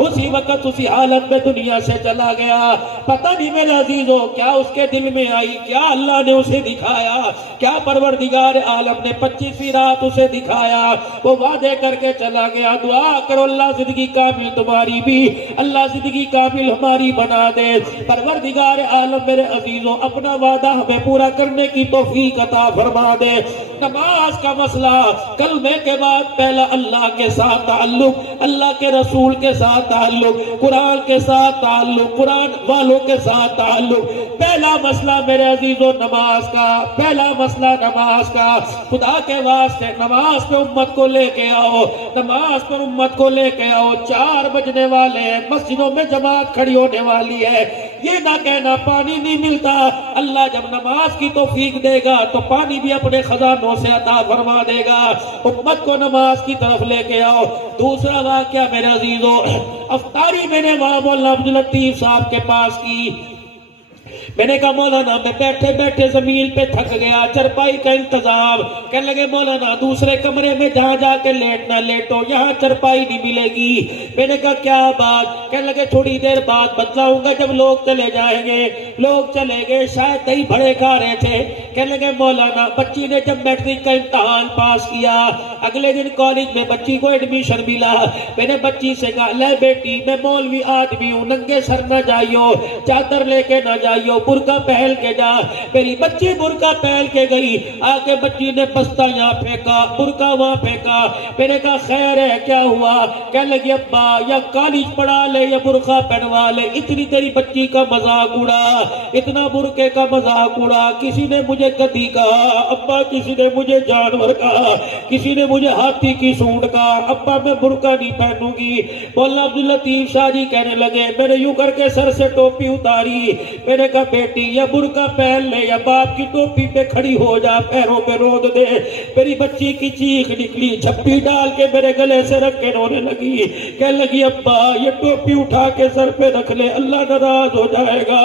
اسی وقت اسی حالت میں دنیا سے چلا گیا. پتہ نہیں میرے عزیزوں کیا اس کے دل میں آئی, کیا اللہ نے اسے دکھایا, کیا پروردگار عالم نے 25ویں رات اسے دکھایا. وہ وعدے کر کے چلا گیا. دعا کرو اللہ زندگی کامل تمہاری بھی, اللہ زندگی کامل ہماری بنا دے. پروردگار عالم میرے عزیزوں اپنا وعدہ ہمیں پورا کرنے کی توفیق عطا فرما دے. نماز کا مسئلہ, کلمے کے بعد پہلا اللہ کے ساتھ تعلق, اللہ کے رسول کے ساتھ تعلق, قرآن کے ساتھ تعلق, قرآن والوں کے ساتھ تعلق. پہلا مسئلہ میرے عزیزوں نماز کا, پہلا مسئلہ نماز کا. خدا کے واسطے نماز پہ امت کو لے کے آؤ, نماز پر امت کو لے کے آؤ. 4 بجنے والے ہیں, مسجدوں میں جماعت کھڑی ہونے والی ہے. یہ نہ کہنا پانی نہیں ملتا, اللہ جب نماز کی توفیق دے گا تو پانی بھی اپنے خزانوں سے عطا فرما دے گا. امت کو نماز کی طرف لے کے آؤ. دوسرا واقعہ میرے عزیزوں, افطاری میں نے وہاں مولانا عبداللطیف صاحب کے پاس کی. میں نے کہا مولانا میں بیٹھے بیٹھے زمین پہ تھک گیا, چرپائی کا انتظام. کہنے لگے مولانا دوسرے کمرے میں جہاں جا کے لیٹنا لیٹو, یہاں چرپائی نہیں ملے گی. میں نے کہا کیا بات؟ کہنے لگے تھوڑی دیر بعد بتلاؤں گا, جب لوگ چلے جائیں گے. لوگ چلے گئے, شاید دہی بڑے کھا رہے تھے. کہنے لگے مولانا بچی نے جب میٹرک کا امتحان پاس کیا, اگلے دن کالج میں بچی کو ایڈمیشن ملا. میں نے بچی سے کہا لے بیٹی میں مولوی آدمی ہوں, ننگے سر نہ جائیو, چادر لے کے نہ جائیو, برقع پہل کے جا. میری بچی برقع پہل کے گئی, آگے بچی نے بستہ یہاں پھینکا, برقع وہاں پھینکا. میں نے کہا خیر ہے کیا ہوا؟ کہنے لگی ابا یا کالج پڑھا لے یا برقع پہنوا لے. اتنی تیری بچی کا مذاق اڑا, اتنا برقعے کا مذاق اڑا. کسی نے مجھے گدی کہا ابا, کسی نے مجھے جانور کہا, کسی نے مجھے ہاتھی کی سونڈ کہا. ابا میں برقع نہیں پہنوں گی. مولانا عبداللطیف شاہ جی کہنے لگے, میں نے یوں کر کے سر سے ٹوپی اتاری. میں نے کہا بیٹی یا برقع پہن لے یا باپ کی ٹوپی پہ کھڑی ہو جا, پیروں پہ رود دے. میری بچی کی چیخ نکلی, جھپی ڈال کے میرے گلے سے رکھ کے رونے لگی. کہنے لگی ابا یہ ٹوپی اٹھا کے سر پہ رکھ لے, اللہ ناراض ہو جائے گا.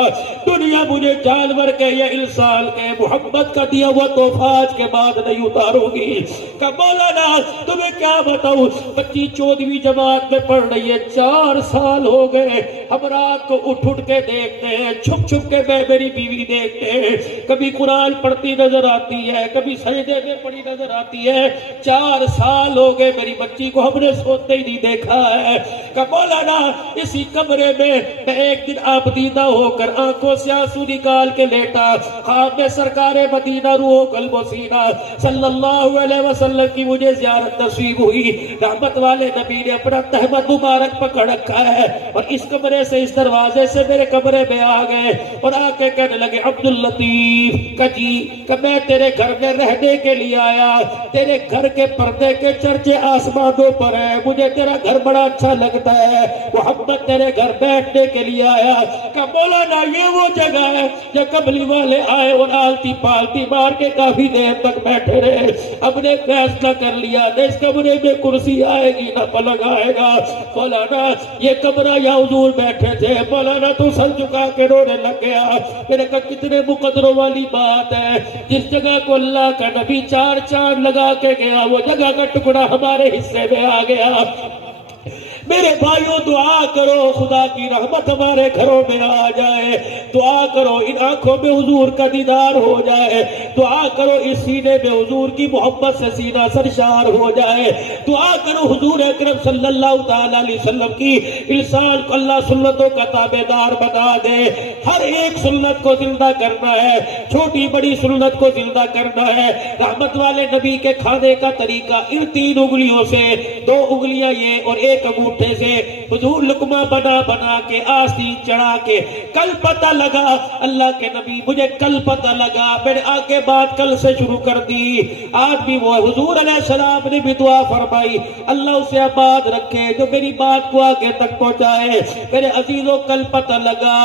دنیا مجھے جانور کے یا انسان کے محبت کا دیا ہوا تحفہ آج کے بعد نہیں اتاروں گی. کہ مولانا تمہیں کیا بتاؤں, بچی 14ویں جماعت میں پڑھ رہی ہے, 4 سال ہو گئے. ہم رات کو اٹھ کے دیکھتے ہیں, چھپ چھپ کے میں میری بیوی دیکھتے ہیں, کبھی قرآن پڑھتی نظر آتی ہے, کبھی سجدے میں پڑھی نظر آتی ہے. 4 سال ہو گئے میری بچی کو ہم نے سوتے ہی نہیں دیکھا ہے. کہ مولانا اسی کمرے میں ایک دن آپ دیدہ ہو کر آنکھوں سے آنسو نکال کے لیٹا. خواب میں سرکار مدینہ روح قلب و سینہ صلی اللہ علیہ وسلم کی مجھے زیارت نصیب ہوئی. رحمت والے نبی نے اپنا تہمت مبارک پکڑ رکھا ہے اور اس کمرے سے, اس دروازے سے میرے کمرے میں آ گئے اور آ کے کہنے لگے عبداللطیف کجی کہ میں تیرے گھر میں رہنے کے لیے آیا, تیرے گھر کے پردے کے چرچے آسمانوں پر ہیں, مجھے تیرا گھر بڑا اچھا لگتا ہے, محمد تیرے گھر بیٹھنے کے لیے آیا. کہ مولانا یہ وہ جگہ ہے جو قبلی والے آئے اور آلتی پالتی مار کے کافی دیر تک بیٹھے رہے. اب نے فیصلہ کر لیا نہ اس کمرے میں کرسی آئے گی نہ پلنگ آئے گا. مولانا یہ کمرہ یا حضور بیٹھے تھے. مولانا تو سر جھکا کے رونے لگ گیا. میرے کہا کتنے مقدروں والی بات ہے, جس جگہ کو اللہ کا نبی 4 چاند لگا کے گیا وہ جگہ کا ٹکڑا ہمارے حصے میں آ گیا. میرے بھائیوں دعا کرو خدا کی رحمت ہمارے گھروں میں آ جائے. دعا کرو ان آنکھوں میں حضور کا دیدار ہو جائے. دعا کرو اس سینے میں حضور کی محبت سے سینہ سرشار ہو جائے. دعا کرو حضور اکرم صلی اللہ تعالی علیہ وسلم کی انسان کو اللہ سنتوں کا تابعدار بنا دے. ہر ایک سنت کو زندہ کرنا ہے, چھوٹی بڑی سنت کو زندہ کرنا ہے. رحمت والے نبی کے کھانے کا طریقہ ان 3 انگلیوں سے, 2 انگلیاں یہ اور ایک انگوٹھے سے حضور لقمہ بنا بنا کے آستین چڑھا کے. کل پتہ لگا اللہ کے نبی, مجھے کل پتہ لگا, میں نے آگے بات کل سے شروع کر دی. آج بھی وہ حضور علیہ السلام نے بھی دعا فرمائی اللہ اسے آباد رکھے جو میری بات کو آگے تک پہنچائے. میرے عزیزوں کل پتہ لگا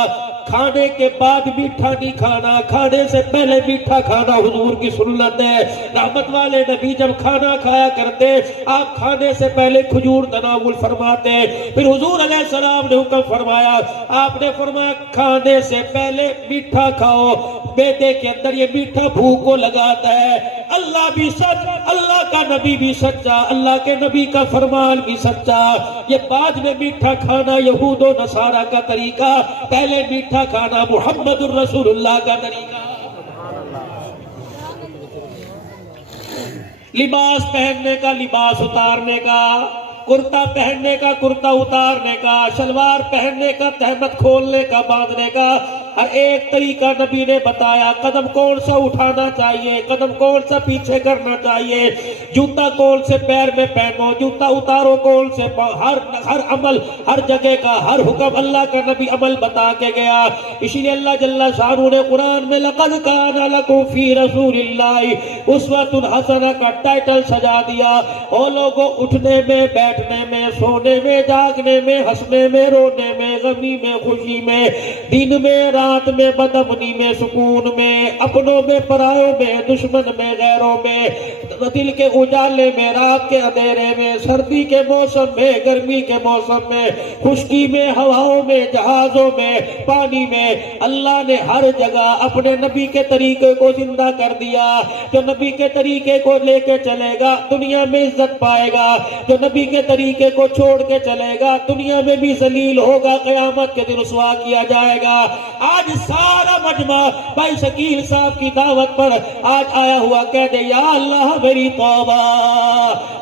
کھانے کے بعد میٹھا نہیں کھانا, کھانے سے پہلے میٹھا کھانا حضور کی سنت ہے. رحمت والے نبی جب کھانا کھایا کرتے آپ کھانے سے پہلے کھجور تناول فرماتے. پھر حضور علیہ السلام نے حکم فرمایا, آپ نے فرمایا کھانے سے پہلے میٹھا کھاؤ, معدے کے اندر یہ میٹھا بھوک کو لگاتا ہے. اللہ بھی سچ، اللہ کا نبی بھی سچا، اللہ کے نبی کا فرمان بھی سچا۔ یہ بعد میں میٹھا کھانا یہود و نصارہ کا طریقہ، پہلے میٹھا کھانا محمد الرسول اللہ کا طریقہ۔ لباس پہننے کا لباس اتارنے کا، کرتا پہننے کا کرتا اتارنے کا، شلوار پہننے کا تہمت کھولنے کا باندھنے کا، ہر ایک طریقہ نبی نے بتایا۔ قدم کون سا اٹھانا چاہیے، قدم کون سا پیچھے کرنا چاہیے، جوتا کون سے پیر میں پہنو، جوتا اتارو کون سے، ہر عمل، ہر جگہ کا ہر حکم اللہ کا نبی عمل بتا کے گیا۔ اسی لیے اللہ جل شانہ نے قرآن میں لَقَدْ كَانَ لَكُمْ فِي رَسُولِ اللَّهِ أُسْوَةٌ حَسَنَةٌ کا ٹائٹل سجا دیا۔ او لوگوں، اٹھنے میں، بیٹھنے میں، سونے میں، جاگنے میں، ہنسنے میں، رونے میں، غمی میں، خوشی میں، دن میں، رات میں، بدامنی میں، سکون میں، اپنوں میں، پرایوں میں، دشمن میں، غیروں میں، دل کے اجالے میں، رات کے اندھیرے میں، سردی کے موسم میں، گرمی کے موسم میں، خشکی میں، ہواؤں میں، جہازوں میں، پانی میں، اللہ نے ہر جگہ اپنے نبی کے طریقے کو زندہ کر دیا۔ جو نبی کے طریقے کو لے کے چلے گا دنیا میں عزت پائے گا، جو نبی کے طریقے کو چھوڑ کے چلے گا دنیا میں بھی ذلیل ہوگا، قیامت کے دن رسوا کیا جائے گا۔ آج سارا مجمع بھائی شکیل صاحب کی دعوت پر آج آیا ہوا کہہ دے یا اللہ میری توبہ،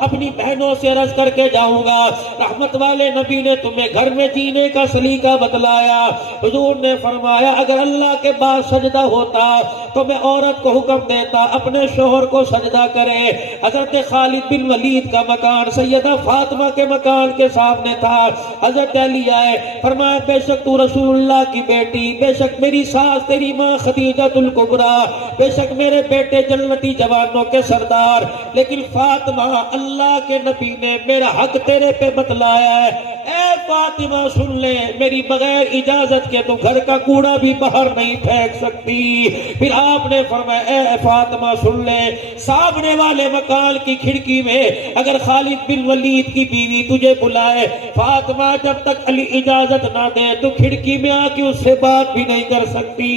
اپنی بہنوں سے عرض کر کے جاؤں گا۔ رحمت والے نبی نے تمہیں گھر میں جینے کا سلیقہ بتلایا۔ حضور نے فرمایا اگر اللہ کے بعد سجدہ ہوتا تو میں عورت کو حکم دیتا اپنے شوہر کو سجدہ کرے۔ حضرت خالد بن ولید کا مکان سیدہ فاطمہ کے مکان کے سامنے تھا۔ حضرت علی آئے، فرمایا بے شک تو رسول اللہ کی بیٹی، بے شک میری ساس تیری ماں خدیجۃ الکبریٰ، بے شک میرے بیٹے جنتی جوانوں کے سردار، لیکن فاطمہ اللہ کے نبی نے میرا حق تیرے پہ بتلایا ہے۔ اے فاطمہ سن لے، میری بغیر اجازت کے تو گھر کا کوڑا بھی باہر نہیں پھینک سکتی۔ پھر آپ نے فرمایا اے فاطمہ سن لے، سامنے والے مکان کی کھڑکی میں اگر خالد بن ولید کی بیوی تجھے بلائے، فاطمہ جب تک علی اجازت نہ دے تو کھڑکی میں آ کے اس سے بات بھی نہیں کر سکتی۔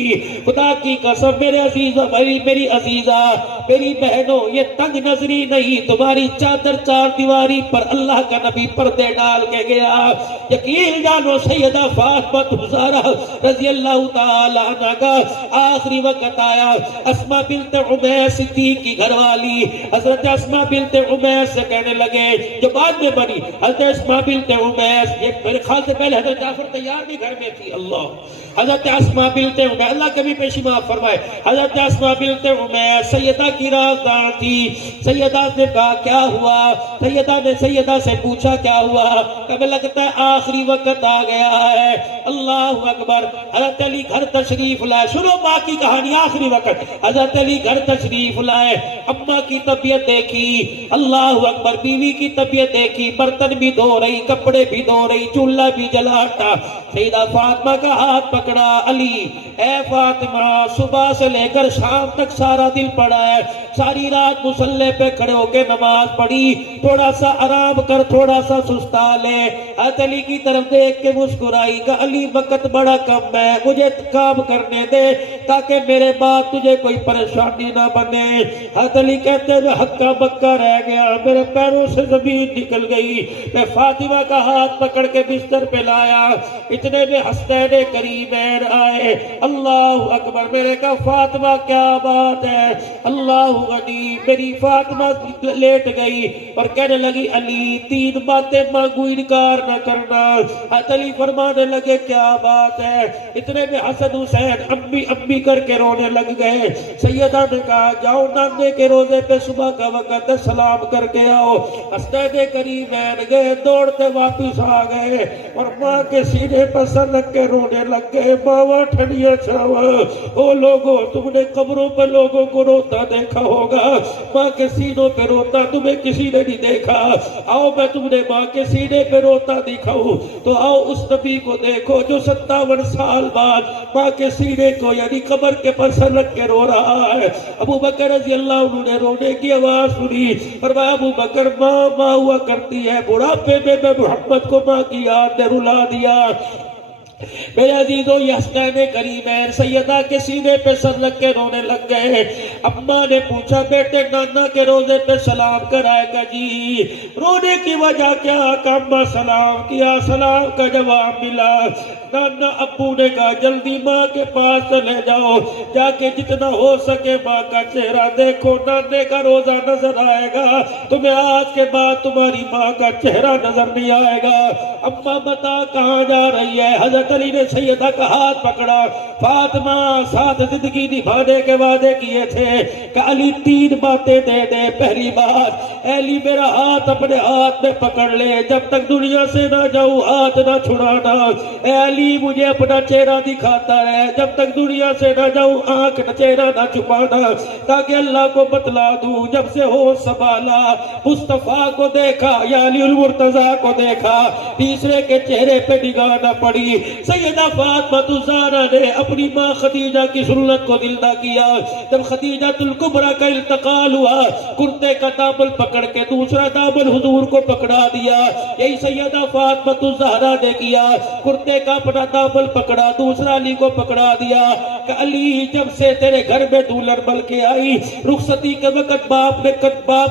خدا کی قسم میرے عزیزہ، میری عزیزہ، میری بہنوں، یہ تنگ نظری نہیں، تمہاری چادر چار دیواری پر اللہ کا نبی پردے ڈال کے گیا۔ یقین جانو سیدہ فاطمہ الزہرا رضی اللہ تعالی عنہ کا آخری وقت آیا۔ اسماء بنت عمیس صدیق کی گھر والی حضرت اسماء بنت عمیس سے کہنے لگے، جو بعد میں بنی حضرت اسماء بنت عمیس، یہ میرے خیال سے پہلے حضرت جعفر طیار بھی گھر میں تھی۔ اللہ حضرت اسماء بنت عمیس، اللہ کبھی پیشی معاف فرمائے، حضرت اسماء بنت عمیس سیدہ کی رازدار تھی۔ سیدہ نے کہا کیا ہوا؟ سیدہ نے سیدہ سے پوچھا کیا ہوا؟ کہنے لگتا ہے آخری وقت آ گیا ہے۔ اللہ اکبر۔ حضرت علی گھر تشریف لائے، سنو ماں کی کہانی، آخری وقت حضرت علی گھر تشریف لائے، اماں کی طبیعت دیکھی، اللہ اکبر، بیوی کی طبیعت دیکھی، برتن بھی دھو رہی، کپڑے بھی دھو رہی، چولہا بھی جلاتا۔ سیدہ فاطمہ کا ہاتھ پکڑا، علی اے فاطمہ صبح سے لے کر شام تک سارا دن پڑا ہے، ساری رات مصلی پہ کھڑے ہو کے نماز پڑھی، تھوڑا سا آرام کر، تھوڑا سا سستا لے۔ حضرت علی کی طرف دیکھ کے مسکرائی کہ علی وقت بڑا کم ہے، مجھے کام کرنے دے تاکہ میرے بعد تجھے کوئی پریشانی نہ بنے۔ حضرت علی کہتے ہیں ہکا بکا رہ گیا، میرے پیروں سے زمین نکل گئی۔ میں فاطمہ کا ہاتھ پکڑ کے بستر پہ لایا، اتنے میں حسنین کریمین آئے۔ اللہ اکبر، میرے کہا فاطمہ کیا بات ہے؟ اللہ غنی، میری فاطمہ لیٹ گئی اور کہنے لگی علی تین باتیں مانگو انکار نہ کرنا۔ حضرت علی فرمانے لگے کیا بات ہے؟ اتنے میں حسن حسین امی امی کر کے رونے لگ گئے۔ سیدہ نے کہا جاؤ نانے کے روزے پہ صبح کا وقت ہے، سلام کر کے آؤ۔ حسنین کریمین گئے، دوڑتے واپس آ گئے اور ماں کے سینے پر سر رکھ کے رونے لگ گئے۔ ماوا ٹھنڈیا چھاوا، او لوگوں تم نے قبروں پر لوگوں کو روتا دیکھا ہوگا، ماں کے سینوں پہ روتا تمہیں کسی نے نہیں دیکھا۔ آؤ میں تم نے ماں کے سینے پہ روتا دکھاؤں، تو آؤ اس نبی کو دیکھو جو 57 سال بعد ماں کے سینے کو یعنی قبر کے پر سر رکھ کے رو رہا ہے۔ ابو بکر رضی اللہ عنہ نے رونے کی آواز سنی، فرمایا ابو بکر ماں ماں ہوا کرتی ہے، بڑھاپے میں محمد کو ماں کی یاد نے رلا دیا۔ میرے عزیزوں یہ حسنین کریمین سیدہ کے سینے پہ سر رکھ کے رونے لگ گئے. اماں نے پوچھا بیٹے نانا کے روزے پہ سلام کرائے گا جی؟ رونے کی وجہ کیا؟ کہ اماں سلام کیا، سلام کا جواب ملا. نانا ابو نے کہا جلدی ماں کے پاس چلے جاؤ، جا کے جتنا ہو سکے ماں کا چہرہ دیکھو، نانے کا روزہ نظر آئے گا تمہیں، آج کے بعد تمہاری ماں کا چہرہ نظر نہیں آئے گا. اماں بتا کہاں جا رہی ہے؟ حضرت علی نے سیدہ کا ہاتھ پکڑا. فاطمہ ساتھ زندگی نبھانے کے وعدے کیے تھے کہ علی 3 باتیں دے دے. پہلی بات، اے علی میرا ہاتھ اپنے ہاتھ میں پکڑ لے، جب تک دنیا سے نہ جاؤں ہاتھ نہ چھڑانا. اے علی مجھے اپنا چہرہ دکھاتا ہے، جب تک دنیا سے نہ جاؤں آنکھ نہ چہرہ نہ چھپانا، تاکہ اللہ کو بتلا دوں. جب سے ہوش سنبھالا مصطفیٰ کو دیکھا یا علی المرتضیٰ کو دیکھا، تیسرے کے چہرے پہ نگاہ نہ پڑی. سیدہ فاطمہ الزہرا نے اپنی ماں خدیجہ کی سنت کو زندہ کیا. جب خدیجہ الکبریٰ کا انتقال ہوا، کرتے کا دامن پکڑ کے دوسرا دامن حضور کو پکڑا دیا. یہی سیدہ فاطمہ الزہرا نے کیا، کرتے کا اپنا دامن پکڑا، دوسرا علی کو پکڑا دیا کہ علی جب سے تیرے گھر میں دولہن بن کے آئی، رخصتی کے وقت باپ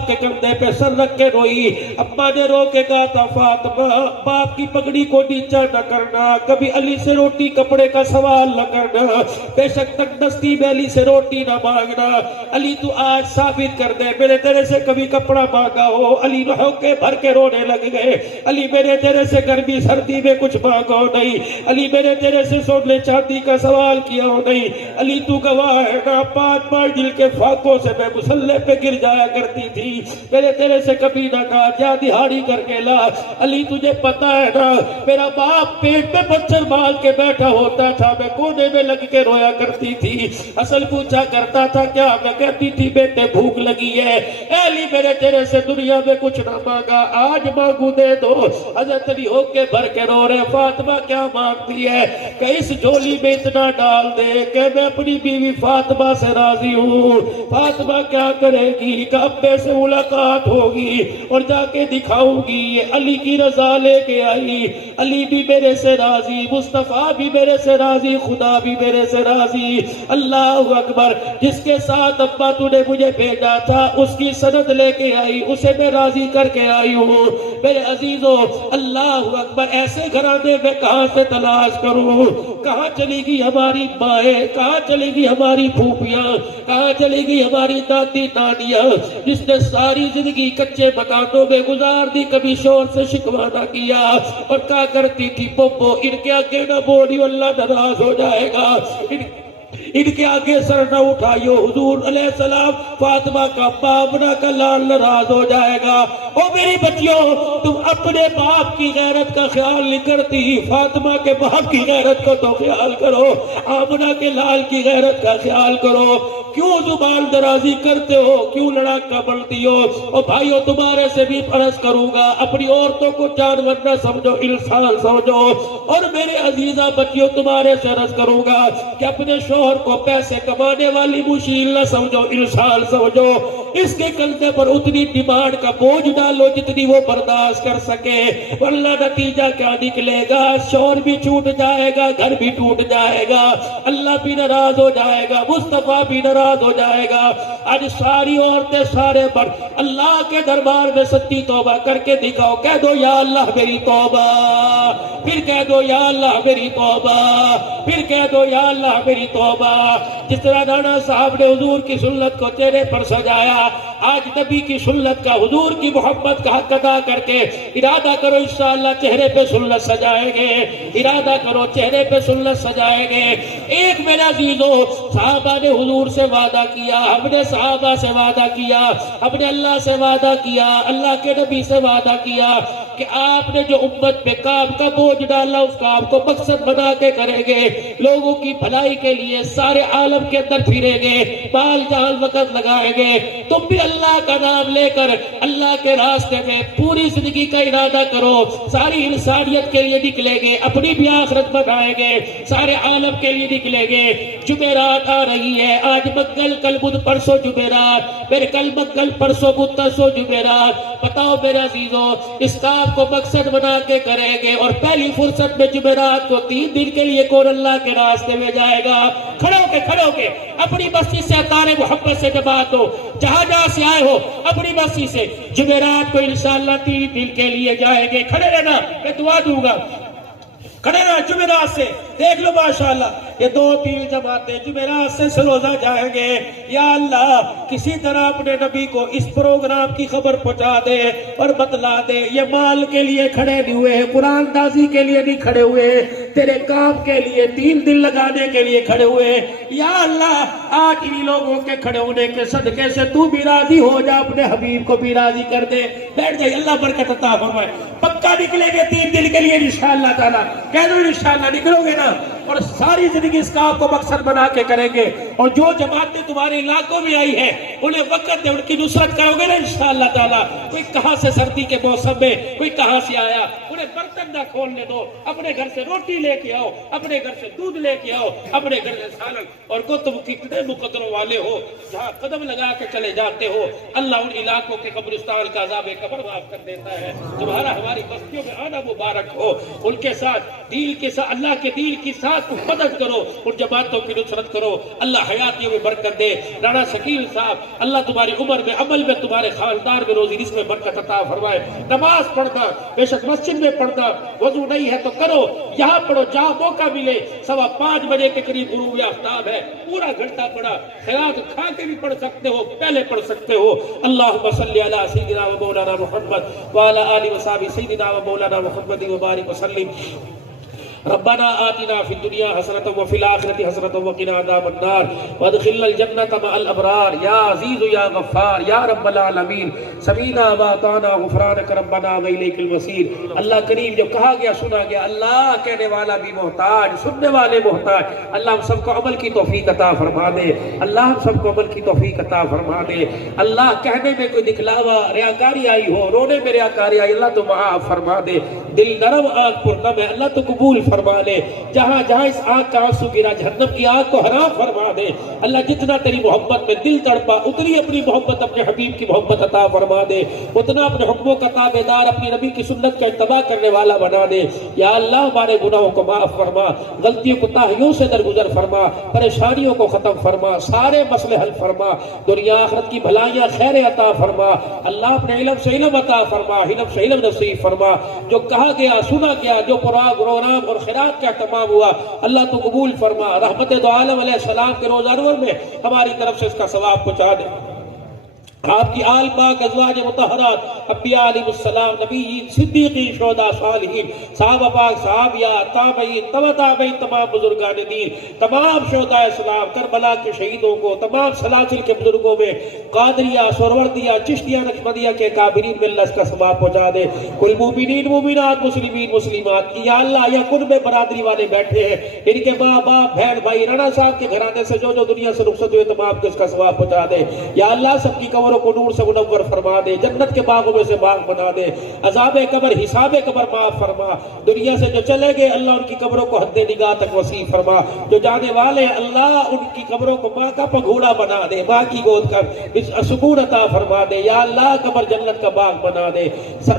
کے کندھے پہ سر رکھ کے روئی. اماں نے رو کے کہا تھا فاطمہ باپ کی پگڑی کو نیچا نہ کرنا، کبھی علی سے روٹی کپڑے کا سوال نہ کرنا، بے شک تک دستی میں علی سے روٹی نہ مانگنا. علی تو آج ثابت کر دے میرے تیرے سے کبھی کپڑا مانگا ہو. علی نہ ہو کے بھر کے رونے لگ گئے. علی میرے تیرے سے گرمی سردی میں کچھ مانگا ہو نہیں. علی میرے تیرے سے سونے چاندی کا سوال کیا ہو نہیں. علی تو گواہ ہے نا 5 دل کے فاقوں سے میں مسلح پہ گر جایا کرتی تھی. میرے تیرے سے کبھی نہ کہا جا دہاڑی کر کے لا. علی تجھے پتا ہے نا میرا باپ پیٹ میں مچھر مال کے بیٹھا ہوتا تھا، میں کونے میں لگ کے رویا کرتی تھی. اصل پوچھا کرتا تھا کیا؟ میں کہتی تھی بیٹے بھوک لگی ہے. اے علی میرے تیرے سے دنیا میں کچھ نہ مانگا، آج مانگو دے دو. حضرت علی ہو کے بھر کے رو رہے. فاطمہ کیا مانگتی ہے کہ اس جھولی میں اتنا ڈال دے کہ میں اپنی بیوی فاطمہ سے راضی ہوں. فاطمہ کیا کرے گی کہ ابے سے ملاقات ہوگی اور جا کے دکھاؤں گی یہ علی کی رضا لے کے آئی. علی بھی میرے سے راضی، مصطفیٰ بھی میرے سے راضی، خدا بھی میرے سے راضی. اللہ اکبر. جس کے ساتھ ابا تو نے مجھے بھیجا تھا اس کی سند لے کے آئی، اسے میں راضی کر کے آئی ہوں. میرے عزیزوں اللہ اکبر. ایسے گھرانے میں کہاں سے تلاش کروں؟ کہاں چلی گئی ہماری مائیں؟ کہاں چلی گئی ہماری پھوپھیاں؟ کہاں چلی گئی ہماری دادی نانیاں جس نے ساری زندگی کچے مکانوں میں گزار دی، کبھی شور سے شکوہ نہ کیا اور کہا کرتی تھی پوپو ان کے آگے نہ بولیو اللہ ناراض ہو جائے گا، ان کے آگے سر نہ اٹھائیو، حضور علیہ السلام فاطمہ کا باپ نہ کا لال ناراض ہو جائے گا. او میری بچیوں تم اپنے باپ کی غیرت کا خیال نہیں کرتی، فاطمہ کے باپ کی غیرت کو تو خیال کرو، آمنہ کے لال کی غیرت کا خیال کرو. کیوں زبان درازی کرتے ہو؟ کیوں لڑاکا بڑھتی ہو؟ او بھائیو تمہارے سے بھی عرض کروں گا اپنی عورتوں کو جانور نہ سمجھو، انسان سمجھو. اور میرے عزیزہ بچیوں تمہارے سے عرض کروں گا کہ اپنے شوہر کو پیسے کمانے والی مشیل نہ سمجھو، انسان سمجھو. اس کے کندھے پر اتنی ڈیمانڈ کا بوجھ ڈالو جتنی وہ برداشت کر سکے، ورنہ نتیجہ کیا نکلے گا؟ شوہر بھی چھوٹ جائے گا، گھر بھی ٹوٹ جائے گا، اللہ بھی ناراض ہو جائے گا، مصطفیٰ بھی ناراض ہو جائے گا. آج ساری عورتیں سارے مرد اللہ کے دربار میں سچی توبہ کر کے دکھاؤ. کہہ دو یا اللہ میری توبہ، پھر کہہ دو یا اللہ میری توبہ، پھر کہہ دو یا اللہ میری توبہ. جس طرح رانا صاحب نے حضور کی سنت کو چہرے پر سجایا، آج نبی کی سنت کا، حضور کی محبت کا حق ادا کر کے ارادہ کرو انشاءاللہ چہرے پہ سنت سجائیں گے، ارادہ کرو چہرے پہ سنت سجائیں گے. ایک میرا عزیزو صحابہ نے حضور سے وعدہ کیا، ہم نے صحابہ سے وعدہ کیا، ہم نے اللہ سے وعدہ کیا، اللہ کے نبی سے وعدہ کیا کہ آپ نے جو امت پہ کام کا بوجھ ڈالا اس کام کو مقصد بنا کے کریں گے، لوگوں کی بھلائی کے لیے سارے عالم کے اندر پھریں گے، مال جان وقت لگائیں گے. تم بھی اللہ کا نام لے کر اللہ کے راستے میں پوری زندگی کا ارادہ کرو، ساری انسانیت کے لیے نکلیں گے، اپنی بھی آخرت بنائیں گے، سارے عالم کے لیے نکلیں گے. جمعرات آ رہی ہے، آج منگل کل بدھ پرسوں جمعرات، پھر کل منگل پرسوں بدھ ترسوں جمعرات. بتاؤ میرے عزیزوں اس کام کو مقصد بنا کے کریں گے اور پہلی فرصت میں جمعرات کو 3 دن کے لیے کون اللہ کے راستے میں جائے گا؟ کھڑے ہو کے اپنی بستی سے اطار محبت سے جماعت ہو، جہاں سے آئے ہو اپنی بستی سے جمعرات کو انشاءاللہ 3 دن کے لیے جائیں گے۔ کھڑے رہنا، میں دعا دوں گا، کھڑے رہنا جمعرات سے۔ دیکھ لو ماشاءاللہ یہ 2-3 جماعتیں جمعرات سے سروزہ جائیں گے۔ یا اللہ کسی طرح اپنے نبی کو اس پروگرام کی خبر پہنچا دے اور بتلا دے۔ یہ مال کے لیے کھڑے نہیں ہوئے، قرآن دازی کے لیے نہیں کھڑے ہوئے، تیرے کام کے لیے 3 دن لگانے کے لیے کھڑے ہوئے۔ یا اللہ آج انہی لوگوں کے کھڑے ہونے کے صدقے سے تو بھی راضی ہو جا، اپنے حبیب کو بھی راضی کر دے۔ بیٹھ جائے، اللہ برکت عطا فرمائے۔ پکا نکلیں گے 3 دن کے لیے انشاءاللہ تعالیٰ، کہہ دو انشاءاللہ نکلو گے نا، اور ساری زندگی اس کام کو مقصد بنا کے کریں گے۔ اور جو جماعتیں تمہارے علاقوں میں آئی ہیں انہیں وقت دے، ان کی نصرت کرو گے نا انشاءاللہ تعالیٰ۔ کوئی کہاں سے سردی کے موسم میں کوئی کہاں سے آیا، انہیں برتن نہ کھولنے دو، اپنے گھر سے روٹی لے کے آؤ، اپنے گھر سے دودھ لے کے آؤ، اپنے گھر سے سالن۔ اور کو تم کتنے مقدروں والے ہو جہاں قدم لگا کے چلے جاتے ہو، اللہ ان علاقوں کے قبرستان کا عذاب قبر معاف کر دیتا ہے۔ تمہارا ہماری بستیوں میں آنا مبارک ہو، ان کے ساتھ دین کے ساتھ اللہ کے دین کی ساتھ مدد کرو، ان جماعتوں کی نصرت کرو۔ اللہ حیاتیوں میں برکت دے۔ رانا شکیل صاحب اللہ تمہاری عمر میں، عمل میں، تمہارے خاندان میں، روزی رزق میں برکت عطا فرمائے۔ نماز پڑھنا بے شک مسجد میں پڑھنا، وضو نہیں ہے تو کرو، یہاں پڑھو جہاں موقع ملے۔ 5:15 بجے کے قریب غروب آفتاب ہے، پورا گھنٹہ پڑھا، خیرات کھا کے بھی پڑھ سکتے ہو، پہلے پڑھ سکتے ہو۔ اللہم صلی علی سیدنا و مولانا محمد وعلی آلہ وصحبہ سیدنا و مولانا محمد وبارک وسلم۔ ربنا آتنا فی الدنیا حسنۃ وفی الآخرۃ حسنۃ وقنا عذاب النار وادخلنا الجنۃ مع الابرار یا عزیز یا غفار یا رب العالمین۔ سمیعنا واطعنا غفرانک ربنا والیک المصیر۔ اللہ کریم جو کہا گیا سنا گیا، اللہ کہنے والا بھی محتاج، سننے والے محتاج۔ اللہ ہم سب کو عمل کی توفیق عطا فرما دے، اللہ ہم سب کو عمل کی توفیق عطا فرما دے۔ اللہ کہنے میں کوئی دکھلاوا ریاکاری آئی ہو، رونے میں ریاکاری آئی، اللہ تو معاف فرما دے۔ دل نرم آنکھ پرنم ہے، اللہ تو قبول فرما لے۔ جہاں جہاں اس آنکھ کا آنسو گرا، جہنم کی آنکھ کو حرام فرما دے۔ اللہ جتنا تیری محبت میں دل تڑپا، اتنی اپنی محبت اپنے حبیب کی محبت عطا فرما دے، اتنا اپنے حکموں کا تابعدار، اپنی نبی کی سنت کا اتباع کرنے والا بنا دے۔ یا اللہ ہمارے گناہوں کو معاف فرما، غلطیوں کوتاہیوں سے درگزر فرما، پریشانیوں کو ختم فرما، سارے مسئلے حل فرما، دنیا آخرت کی بھلائیاں خیر عطا فرما۔ اللہ اپنے علم سے علم عطا فرما، علم سے علم نصیب فرما۔ جو کہا گیا سنا گیا، جو پروگرام اور خیرات کا اہتمام ہوا، اللہ تو قبول فرما۔ رحمت دو عالم علیہ السلام کے روزہ انور میں ہماری طرف سے اس کا ثواب پہنچا دے۔ آپ کی آل پاک ازواج مطہرات، انبیاء علیہ السلام، نبیین، صدیقین، شہداء، صالحین، صحابہ پاک، صحابیات، تابعین، تبع تابعین، تمام بزرگان دین، تمام شہداء اسلام، کربلا کے شہیدوں کو، تمام سلاسل کے بزرگوں میں، قادریہ، سہروردیہ، چشتیہ، نقشبندیہ کے کابرین میں اللہ اس کا ثواب پہنچا دے۔ کل مومنین، مومنات، مسلمین، مسلمات، یا اللہ یا قرب برادری والے بیٹھے ہیں، ان کے ماں باپ، بہن بھائی، رانا صاحب کے گھرانے سے جو جو دنیا سے رخصت ہوئے تمام کو اس کا ثواب پہنچا دے۔ یا اللہ سب کی قبروں کو نور سے منور فرما دے، جنت کے باغوں میں سے باغ بنا دے، عذاب قبر، حساب قبر معاف فرما۔ دنیا سے جو چلے گئے اللہ ان کی قبروں کو حد نگاہ تک وسیع فرما۔ جو جانے والے اللہ ان کی قبروں کو ماں کا پگھوڑا بنا دے، ماں کی گود کا سکون عطا فرما دے۔ یا اللہ قبر جنت کا باغ بنا دے،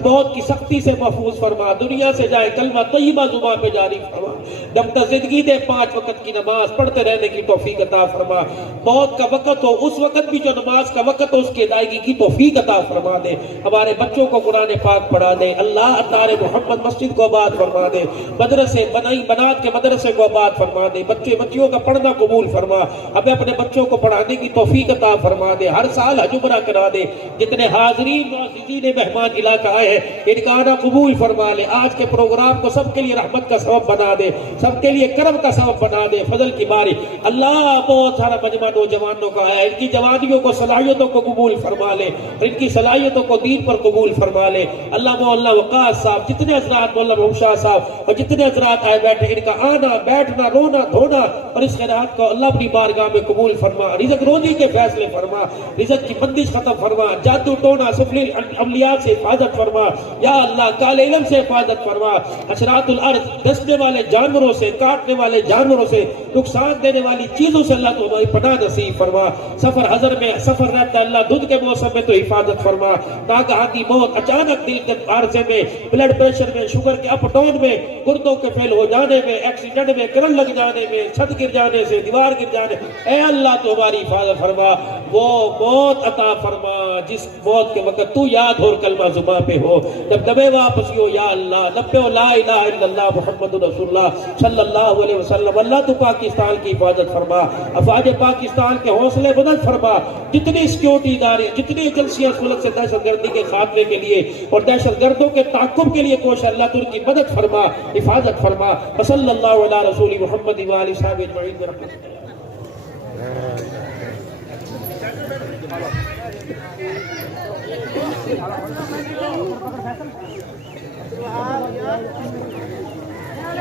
موت کی سختی سے محفوظ فرما، دنیا سے جائے کلمہ طیبہ زبان پہ جاری فرما۔ جب تک زندگی دے 5 وقت کی نماز پڑھتے رہنے کی توفیق عطا فرما۔ موت کا وقت ہو اس وقت بھی جو نماز کا وقت ہو اس کی ادائیگی کی توفیق عطا فرما دے۔ ہمارے بچوں کو قرآن پاک پڑھا دے، اللہ اطہار محمد مسجد کو آباد فرما دے، مدرسے بنات کے مدرسے کو آباد فرما دے، بچیوں کا پڑھنا قبول فرما۔ ہمیں اپنے بچوں کو پڑھانے کی توفیق عطا فرما دے، ہر سال حج عمرہ کرا دے۔ جتنے حاضرین معززین مہمان علاقہ آئے ہیں ان کا آنا قبول فرما لے۔ آج کے پروگرام کو سب کے لیے رحمت کا سبب بنا دے، سب کے لیے کرم کا سبب بنا دے، فضل کی باری۔ اللہ بہت سارا مجمع نوجوانوں کا ہے، ان کی جوانیوں کو، صلاحیتوں کو قبول فرما لے، اور ان کی صلاحیتوں کو دین پر قبول فرما لے۔ اللہ مولانا وقاص صاحب، جتنے حضرات، مولانا محمد شاہ صاحب اور جتنے حضرات آئے بیٹھے، ان کا آنا، بیٹھنا، رونا، دھونا اور اس خیرات کو اللہ اپنی بارگاہ میں قبول فرما۔ رزق روزی کے فیصلے فرما، رزق کی بندش ختم فرما، جادو ٹونا سفلی عملیات سے حفاظت فرما۔ یا اللہ کالے علم سے حفاظت فرما، حشرات الارض، ڈسنے والے جانوروں سے، کاٹنے والے جانوروں سے، نقصان دینے والی چیزوں سے اللہ تو ہماری پناہ نصیب فرما۔ سفر حضر میں سفر رہتا ہے اللہ دھند تہجد کے موسم میں تو حفاظت فرما، ناگہاں کی موت، اچانک دل کے عارضے میں، بلڈ پریشر میں، شوگر کے اپ ڈاؤن میں، گردوں کے فیل ہو جانے میں، ایکسیڈنٹ میں، کرنٹ لگ جانے میں، چھت گر جانے سے، دیوار گر جانے، اے اللہ تو ہماری حفاظت فرما، وہ موت عطا فرما جس موت کے وقت تو یاد ہو اور کلمہ زبان پہ ہو، جب دبے واپسی ہو یا اللہ، لبے ہو لا الہ الا اللہ محمد رسول اللہ صلی اللہ علیہ وسلم۔ اللہ تو پاکستان کی حفاظت فرما، افواج پاکستان کے حوصلے بلند فرما، جتنی سیکیورٹی ادارے، جتنی ایجنسیاں اس ملک سے دہشت گردی کے خاتمے کے لیے اور دہشت گردوں کے تعاقب کے لیے کوشش، اللہ تو ان کی مدد فرما، حفاظت فرما۔ صلی اللہ علیہ رسول محمد و آلہ وصحبہ اجمعین برحمتک۔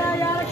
Ayan.